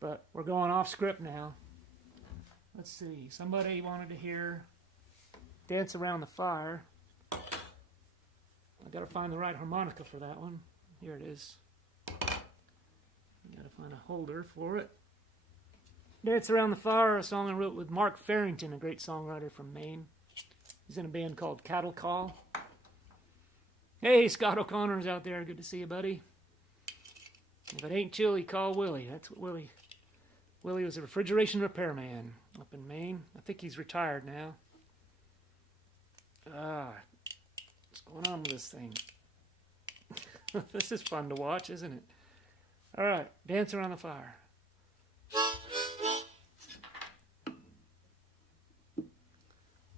But we're going off script now. Let's see, somebody wanted to hear Dance Around the Fire. I got to find the right harmonica for that one. Here it is. I got to find a holder for it. Dance Around the Fire, a song I wrote with Mark Farrington, a great songwriter from Maine. He's in a band called Cattle Call. Hey, Scott O'Connor's out there. Good to see you, buddy. If it ain't chilly, call Willie. That's what Willie was a refrigeration repairman up in Maine. I think he's retired now. What's going on with this thing? This is fun to watch, isn't it? All right, Dance Around the Fire.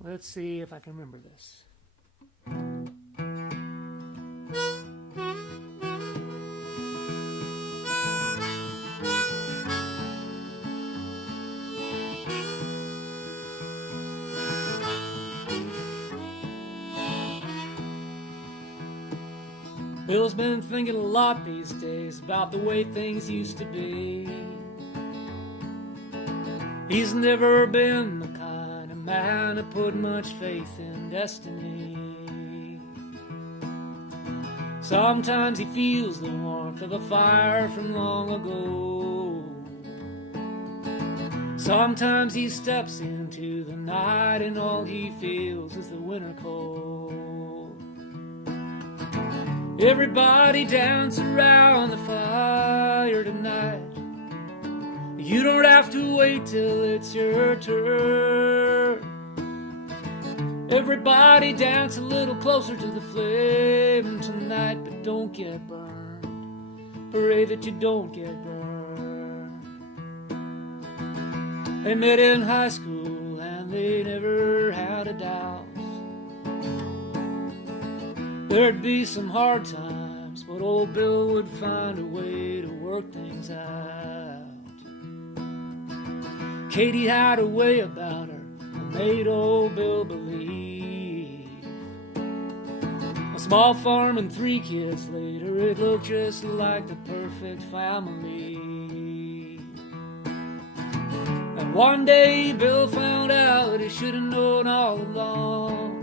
Let's see if I can remember this. Bill's been thinking a lot these days about the way things used to be. He's never been the kind of man to put much faith in destiny. Sometimes he feels the warmth of a fire from long ago. Sometimes he steps into the night and all he feels is the winter cold. Everybody dance around the fire tonight. You don't have to wait till it's your turn. Everybody dance a little closer to the flame tonight, but don't get burned. Pray that you don't get burned. They met in high school and they never had a doubt. There'd be some hard times, but old Bill would find a way to work things out. Katie had a way about her that made old Bill believe. A small farm and 3 kids later, it looked just like the perfect family. And one day Bill found out he should have known all along.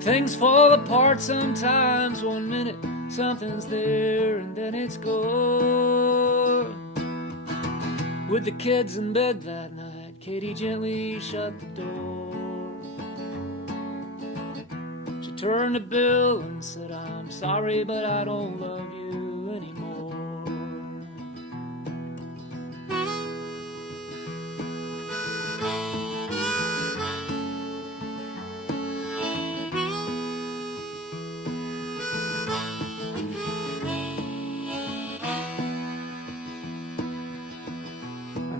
Things fall apart sometimes. 1 minute something's there and then it's gone. With the kids in bed that night, Katie gently shut the door. She turned to Bill and said, I'm sorry, but I don't love you anymore.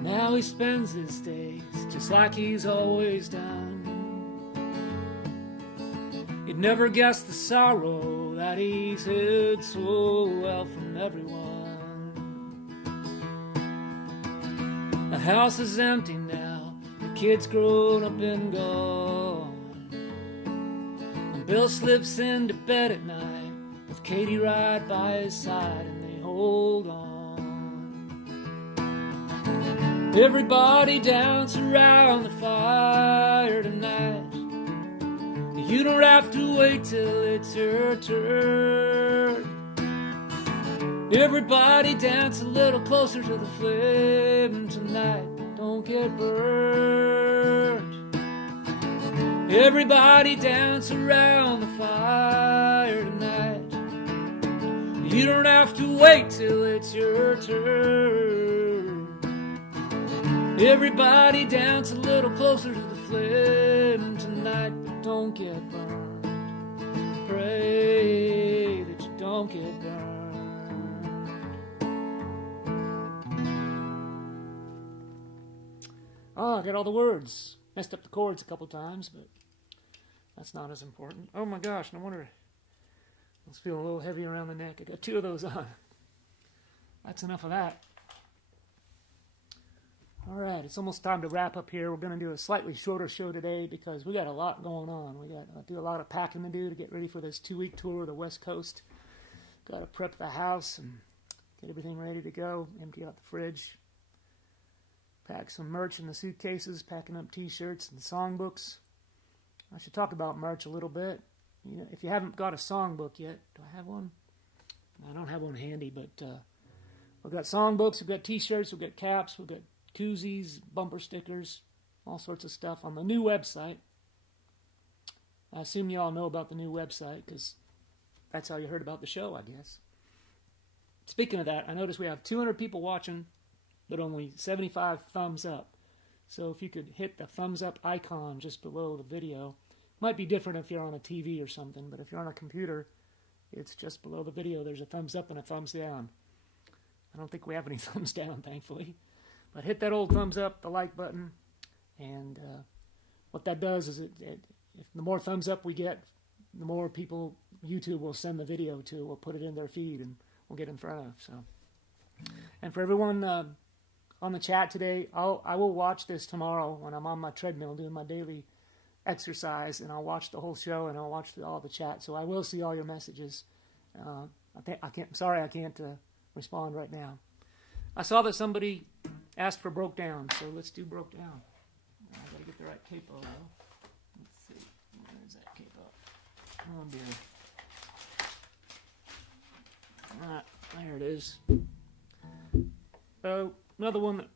Now he spends his days just like he's always done. You'd never guess the sorrow that he's hid so well from everyone. The house is empty now, the kids grown up and gone. And Bill slips into bed at night with Katie right by his side, and they hold on. Everybody dance around the fire tonight. You don't have to wait till it's your turn. Everybody dance a little closer to the flame tonight. Don't get burned. Everybody dance around the fire tonight. You don't have to wait till it's your turn. Everybody dance a little closer to the flame tonight, but don't get burned. Pray that you don't get burned. Oh, I got all the words. Messed up the chords a couple times, but that's not as important. Oh my gosh, no wonder I was feeling a little heavy around the neck. I got 2 of those on. That's enough of that. All right, it's almost time to wrap up here. We're going to do a slightly shorter show today because we got a lot going on. We got to do a lot of packing to do to get ready for this 2-week tour of the West Coast. Got to prep the house and get everything ready to go, empty out the fridge, pack some merch in the suitcases, packing up T-shirts and songbooks. I should talk about merch a little bit. You know, if you haven't got a songbook yet, do I have one? I don't have one handy, but we've got songbooks, we've got T-shirts, we've got caps, we've got koozies, bumper stickers, all sorts of stuff on the new website. I assume you all know about the new website because that's how you heard about the show, I guess. Speaking of that, I noticed we have 200 people watching, but only 75 thumbs up. So if you could hit the thumbs up icon just below the video. Might be different if you're on a TV or something, but if you're on a computer, it's just below the video. There's a thumbs up and a thumbs down. I don't think we have any thumbs down, thankfully. But hit that old thumbs up, the like button, and what that does is if the more thumbs up we get, the more people YouTube will send the video to. We'll put it in their feed and we'll get in front of. So, and for everyone on the chat today, I will watch this tomorrow when I'm on my treadmill doing my daily exercise, and I'll watch the whole show and I'll watch all the chat. So I will see all your messages. I can't respond right now. I saw that somebody asked for Broke Down, so let's do Broke Down. I gotta get the right capo though. Let's see, where is that capo? Oh dear. Alright, there it is. Another one that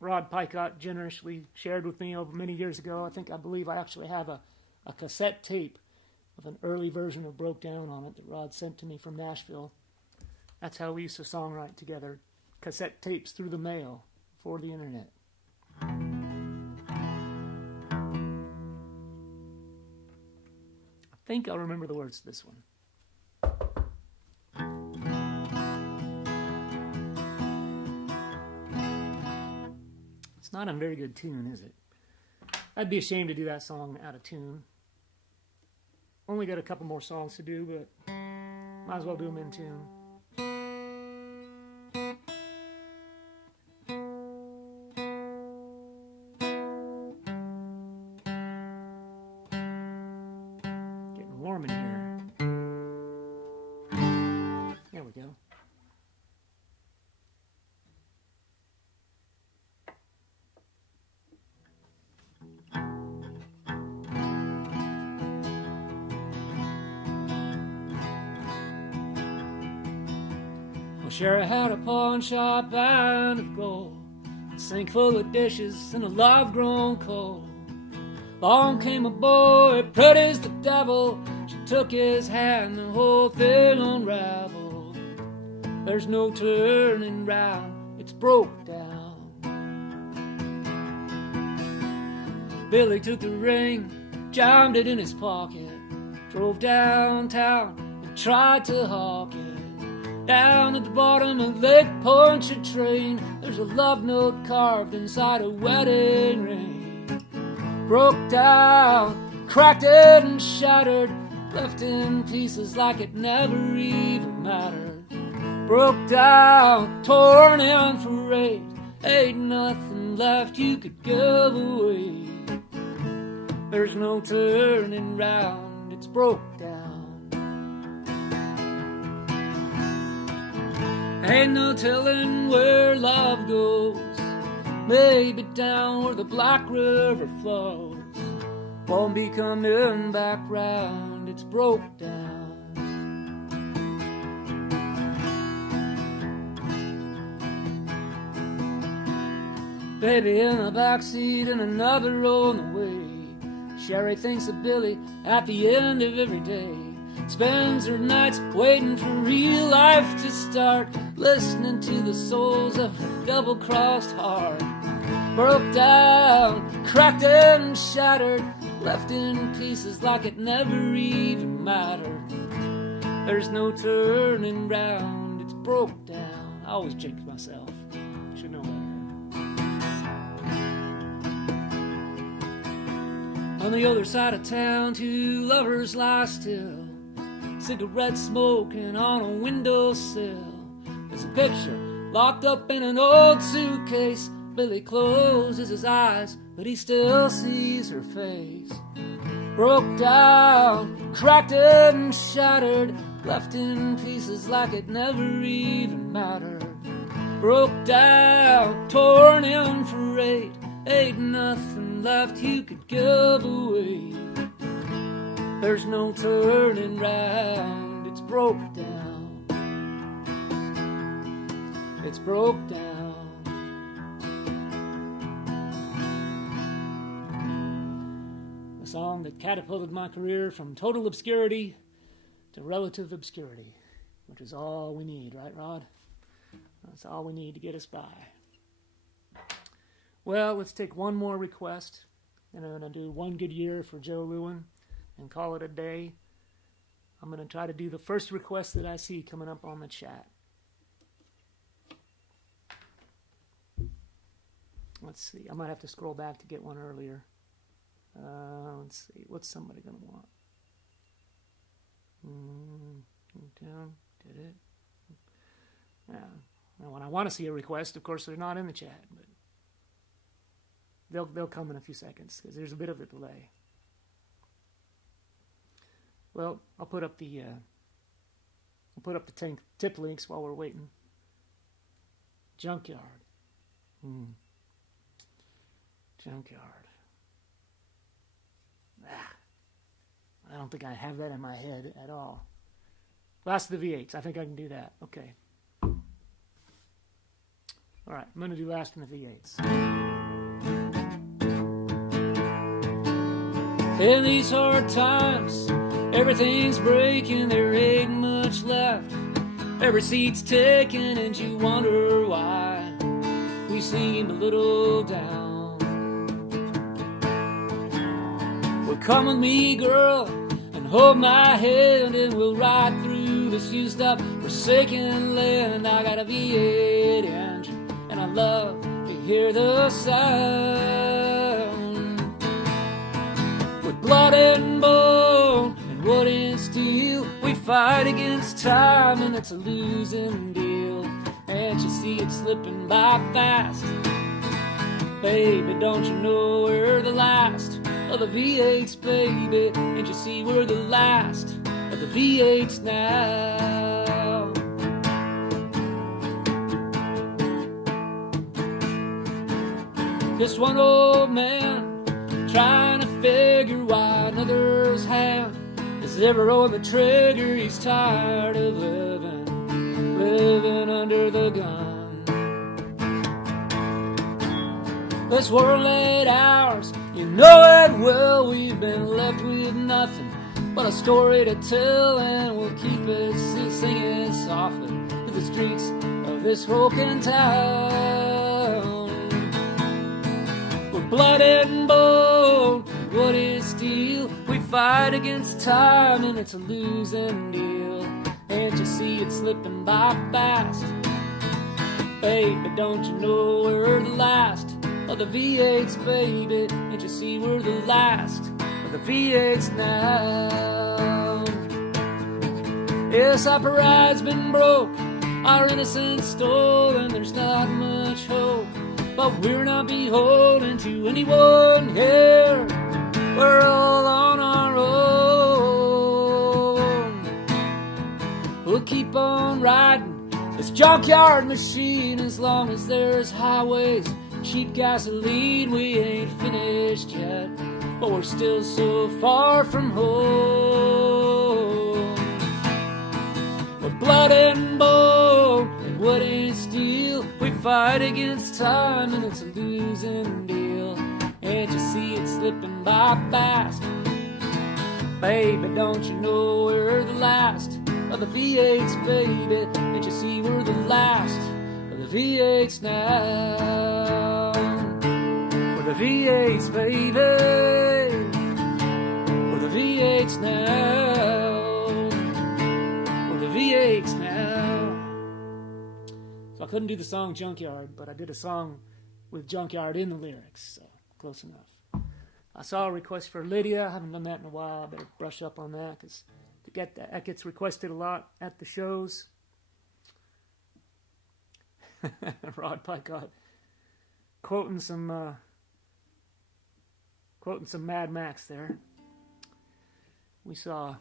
Rod Picott generously shared with me over many years ago. I believe I actually have a cassette tape with an early version of Broke Down on it that Rod sent to me from Nashville. That's how we used to songwrite together. Cassette tapes through the mail before the internet. I think I'll remember the words to this one. It's not a very good tune, is it? I'd be ashamed to do that song out of tune. Only got a couple more songs to do, but might as well do them in tune. Warm in here. There we go. Well, Sherry had a pawn shop and of gold, a sink full of dishes and a love grown cold. Along came a boy, pretty as the devil. She took his hand, the whole thing unraveled. There's no turning round, it's broke down. Billy took the ring, jammed it in his pocket, drove downtown and tried to hawk it. Down at the bottom of Lake Pontchartrain, there's a love note carved inside a wedding ring. Broke down, cracked it and shattered, left in pieces like it never even mattered. Broke down, torn and frayed, ain't nothing left you could give away. There's no turning round, it's broke down. Ain't no telling where love goes, maybe down where the Black River flows. Won't be coming back round, it's broke down. Baby in the backseat and another on the way. Sherry thinks of Billy at the end of every day. Spends her nights waiting for real life to start, listening to the souls of her double-crossed heart. Broke down, cracked and shattered, left in pieces like it never even mattered. There's no turning round, it's broke down. I always jinx myself, should know better. On the other side of town, two lovers lie still, cigarette smoking on a windowsill. There's a picture locked up in an old suitcase. Billy closes his eyes, but he still sees her face. Broke down, cracked and shattered, left in pieces like it never even mattered. Broke down, torn and frayed, ain't nothing left you could give away. There's no turning round, it's broke down. It's broke down. A song that catapulted my career from total obscurity to relative obscurity, which is all we need, right, Rod? That's all we need to get us by. Well, let's take one more request, and I'm going to do One Good Year for Joe Lewin and call it a day. I'm going to try to do the first request that I see coming up on the chat. Let's see. I might have to scroll back to get one earlier. Let's see. What's somebody going to want? Down. Did it? Yeah. Now, when I want to see a request, of course, they're not in the chat, but they'll come in a few seconds because there's a bit of a delay. Well, I'll put up the tip links while we're waiting. Junkyard. Junkyard. I don't think I have that in my head at all. Last of the V8s. I think I can do that. Okay. All right. I'm going to do Last in the V8s. In these hard times, everything's breaking. There ain't much left. Every seat's taken, and you wonder why we seem a little down. Well, come with me, girl, and hold my hand, and we'll ride through this used up, forsaken land. I got a V8 engine, and I love to hear the sound. With blood and bone and wood and steel, we fight against time, and it's a losing deal. Can't you see it slipping by fast? Baby, don't you know we're the last of the V8s, baby? Can't you see we're the last of the V8s now? Just one old man trying to figure why another's hand is ever on the trigger. He's tired of living under the gun. This world ain't ours, you know it well. We've been left with nothing but a story to tell, and we'll keep it singing softly through the streets of this broken town. With blood and bone, wood and steel, we fight against time, and it's a losing deal. Can't you see it slipping by fast? Baby, don't you know we're the last of the V8s, baby? Can't you see we're the last of the V8s now? Yes, our pride's been broke, our innocence stolen. There's not much hope, but we're not beholden to anyone here. We're all on our own. We'll keep on riding this junkyard machine as long as there's highways, cheap gasoline. We ain't finished yet, but we're still so far from home. With blood and bone and wood and steel, we fight against time, and it's a losing deal. Can't you see it slipping by fast? Baby, don't you know we're the last of the V8s, baby? Can't you see we're the last of the V8s now? We're the V8s, baby. We're the V8s now. We're the V8s now. So I couldn't do the song Junkyard, but I did a song with Junkyard in the lyrics, so close enough. I saw a request for Lydia. I haven't done that in a while. I better brush up on that because That gets requested a lot at the shows. Rod Picott quoting some Mad Max there. We saw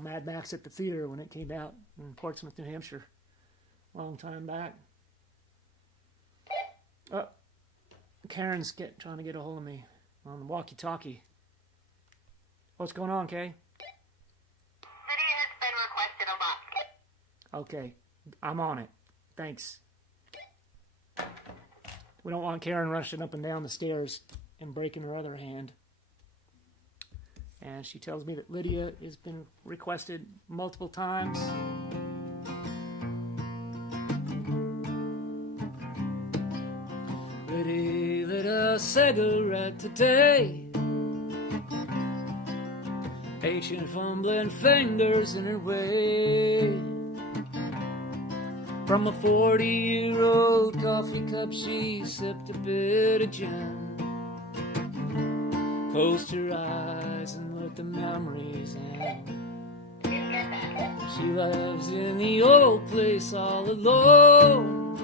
Mad Max at the theater when it came out in Portsmouth, New Hampshire, a long time back. Oh, Karen's trying to get a hold of me on the walkie-talkie. What's going on, Kay? Lydia has been requested a lot. Okay, I'm on it. Thanks. We don't want Karen rushing up and down the stairs and breaking her other hand. And she tells me that Lydia has been requested multiple times. Lydia lit a cigarette today, ancient fumbling fingers in her way. From a 40-year-old coffee cup she sipped a bit of gin, closed her eyes and let the memories in. She lives in the old place all alone,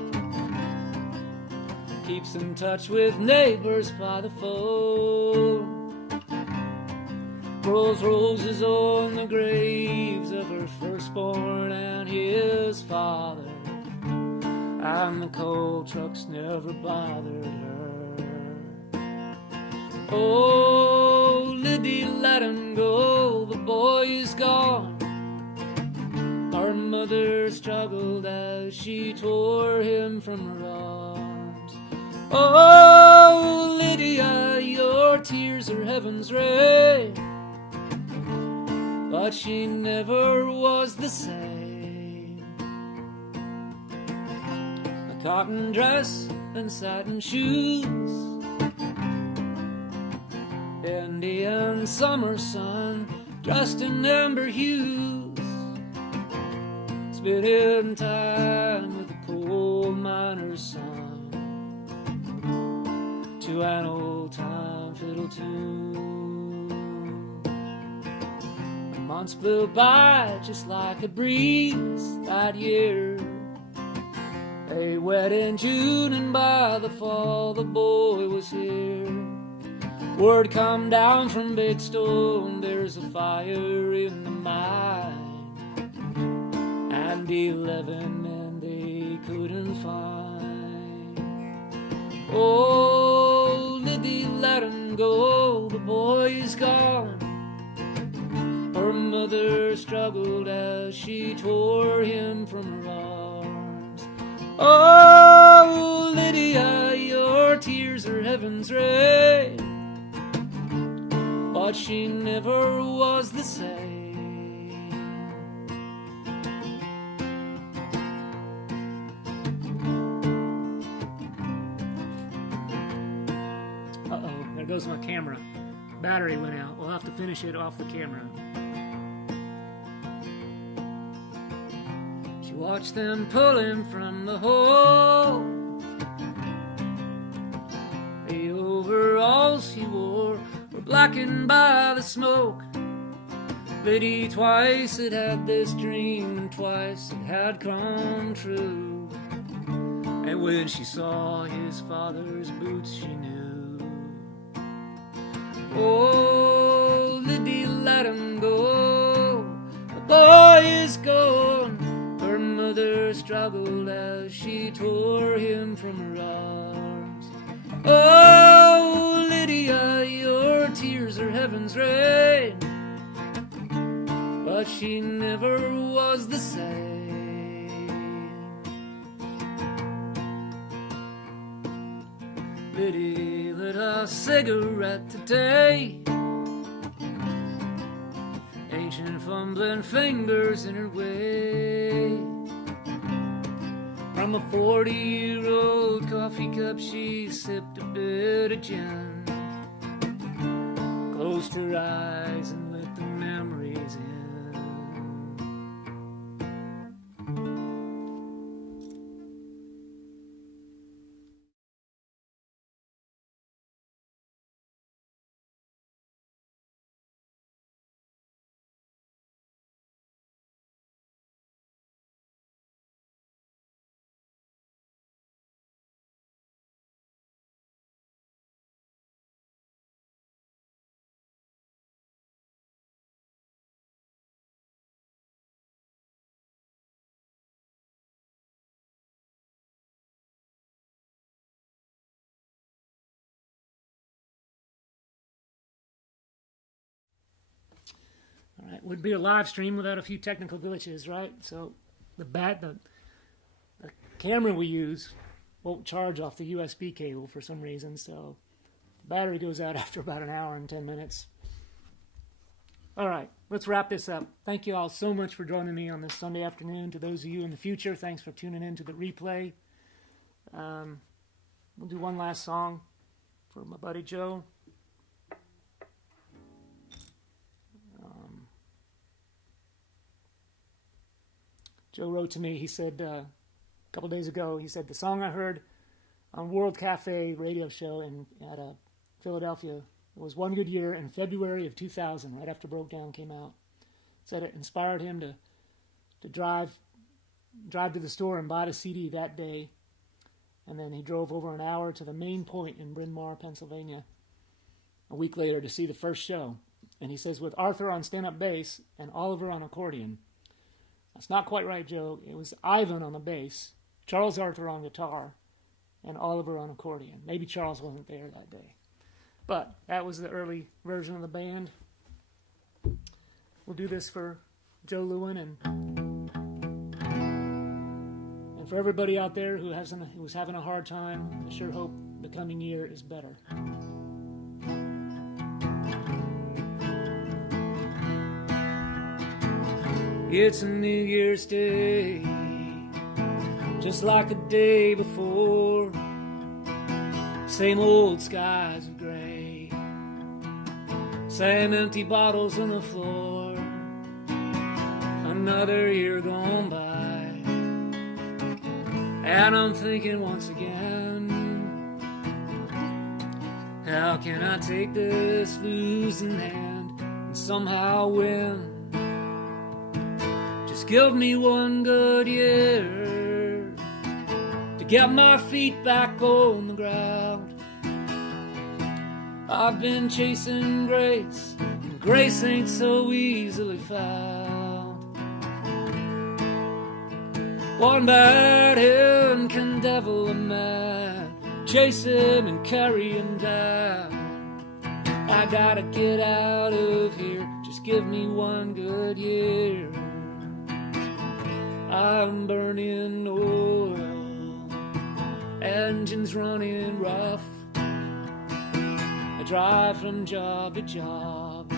keeps in touch with neighbors by the phone, grows roses on the graves of her firstborn and his father, and the coal trucks never bothered her. Oh, Lydia, let him go, the boy is gone. Our mother struggled as she tore him from her arms. Oh, Lydia, your tears are heaven's rain, but she never was the same. Cotton dress and satin shoes, Indian summer sun dressed in amber hues, spending time with the coal miner's son to an old-time fiddle tune. The months flew by just like a breeze that year. They wed in June, and by the fall the boy was here. Word come down from Big Stone, there's a fire in the mine, and 11 men they couldn't find. Oh, Libby, let him go, the boy is gone. Her mother struggled as she tore him from her arms. Oh, Lydia, your tears are heaven's rain, but she never was the same. Uh-oh, there goes my camera. Battery went out. We'll have to finish it off the camera. Watch them pull him from the hole. The overalls he wore were blackened by the smoke. Lydia twice had this dream, and twice it had come true. And when she saw his father's boots, she knew. Oh, Lydia, let him go, the boy is gone. Her mother struggled as she tore him from her arms. Oh, Lydia, your tears are heaven's rain, but she never was the same. Lydia lit a cigarette today, ancient fumbling fingers in her way. From a 40-year-old coffee cup she sipped a bit of gin, closed her eyes and let the memories in. It would be a live stream without a few technical glitches, right? So the camera we use won't charge off the USB cable for some reason, so the battery goes out after about an hour and 10 minutes. All right, let's wrap this up. Thank you all so much for joining me on this Sunday afternoon. To those of you in the future, thanks for tuning in to the replay. We'll do one last song for my buddy Joe. Joe wrote to me, he said a couple days ago, he said, the song I heard on World Cafe radio show at Philadelphia, it was One Good Year in February of 2000, right after Broke Down came out. Said it inspired him to drive to the store and buy the CD that day. And then he drove over an hour to the Main Point in Bryn Mawr, Pennsylvania, a week later to see the first show. And he says, with Arthur on stand-up bass and Oliver on accordion. That's not quite right, Joe. It was Ivan on the bass, Charles Arthur on guitar, and Oliver on accordion. Maybe Charles wasn't there that day. But that was the early version of the band. We'll do this for Joe Lewin and for everybody out there who's having a hard time. I sure hope the coming year is better. It's a New Year's Day, just like the day before. Same old skies of gray, same empty bottles on the floor. Another year gone by, and I'm thinking once again, how can I take this losing hand and somehow win? Just give me one good year to get my feet back on the ground. I've been chasing grace, and grace ain't so easily found. One bad hand can devil a man, chase him and carry him down. I gotta get out of here, just give me one good year. I'm burning oil, engines running rough. I drive from job to job,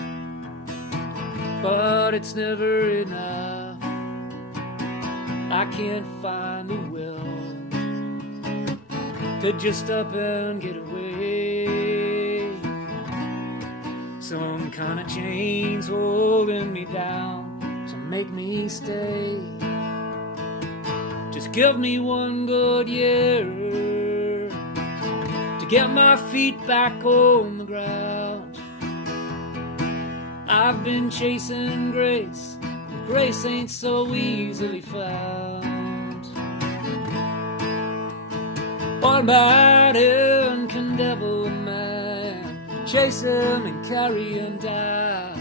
but it's never enough. I can't find the will to just up and get away. Some kind of chains holding me down to make me stay. Just give me one good year to get my feet back on the ground. I've been chasing grace, and grace ain't so easily found. One bad hand can devil a man, chase him and carry him down.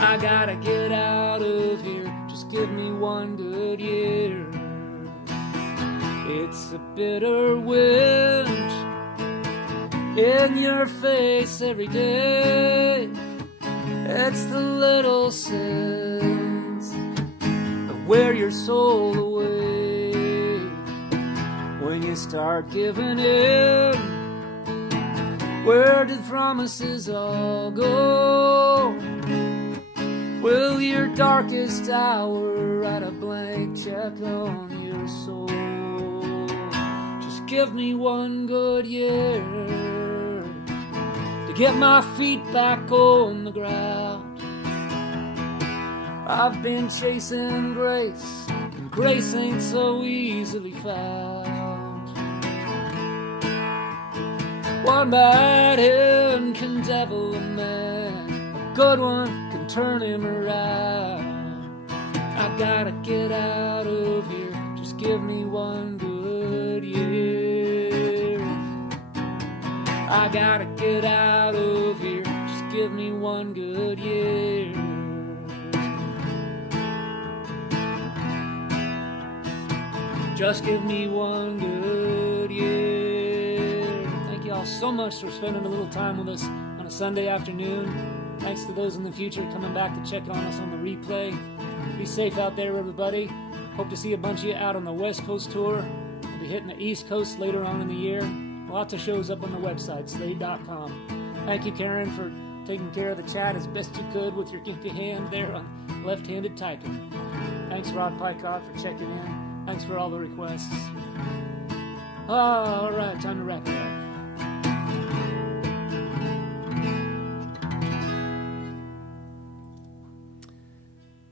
I gotta get out of here, just give me one good year. It's a bitter wind in your face every day. It's the little sins that wear your soul away. When you start giving in, where did promises all go? Will your darkest hour write a blank check on your soul? Give me one good year to get my feet back on the ground. I've been chasing grace, and grace ain't so easily found. One bad hand can devil a man, a good one can turn him around. I gotta get out of here, just give me one good year. I gotta get out of here, just give me one good year. Just give me one good year. Thank you all so much for spending a little time with us on a Sunday afternoon. Thanks to those in the future coming back to check on us on the replay. Be safe out there, everybody. Hope to see a bunch of you out on the West Coast tour. We'll be hitting the East Coast later on in the year. Lots of shows up on the website, Slaid.com. Thank you, Karen, for taking care of the chat as best you could with your kinky hand there on left-handed typing. Thanks, Rod Pycott, for checking in. Thanks for all the requests. All right, time to wrap it up.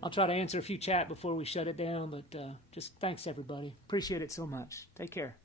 I'll try to answer a few chat before we shut it down, but just thanks, everybody. Appreciate it so much. Take care.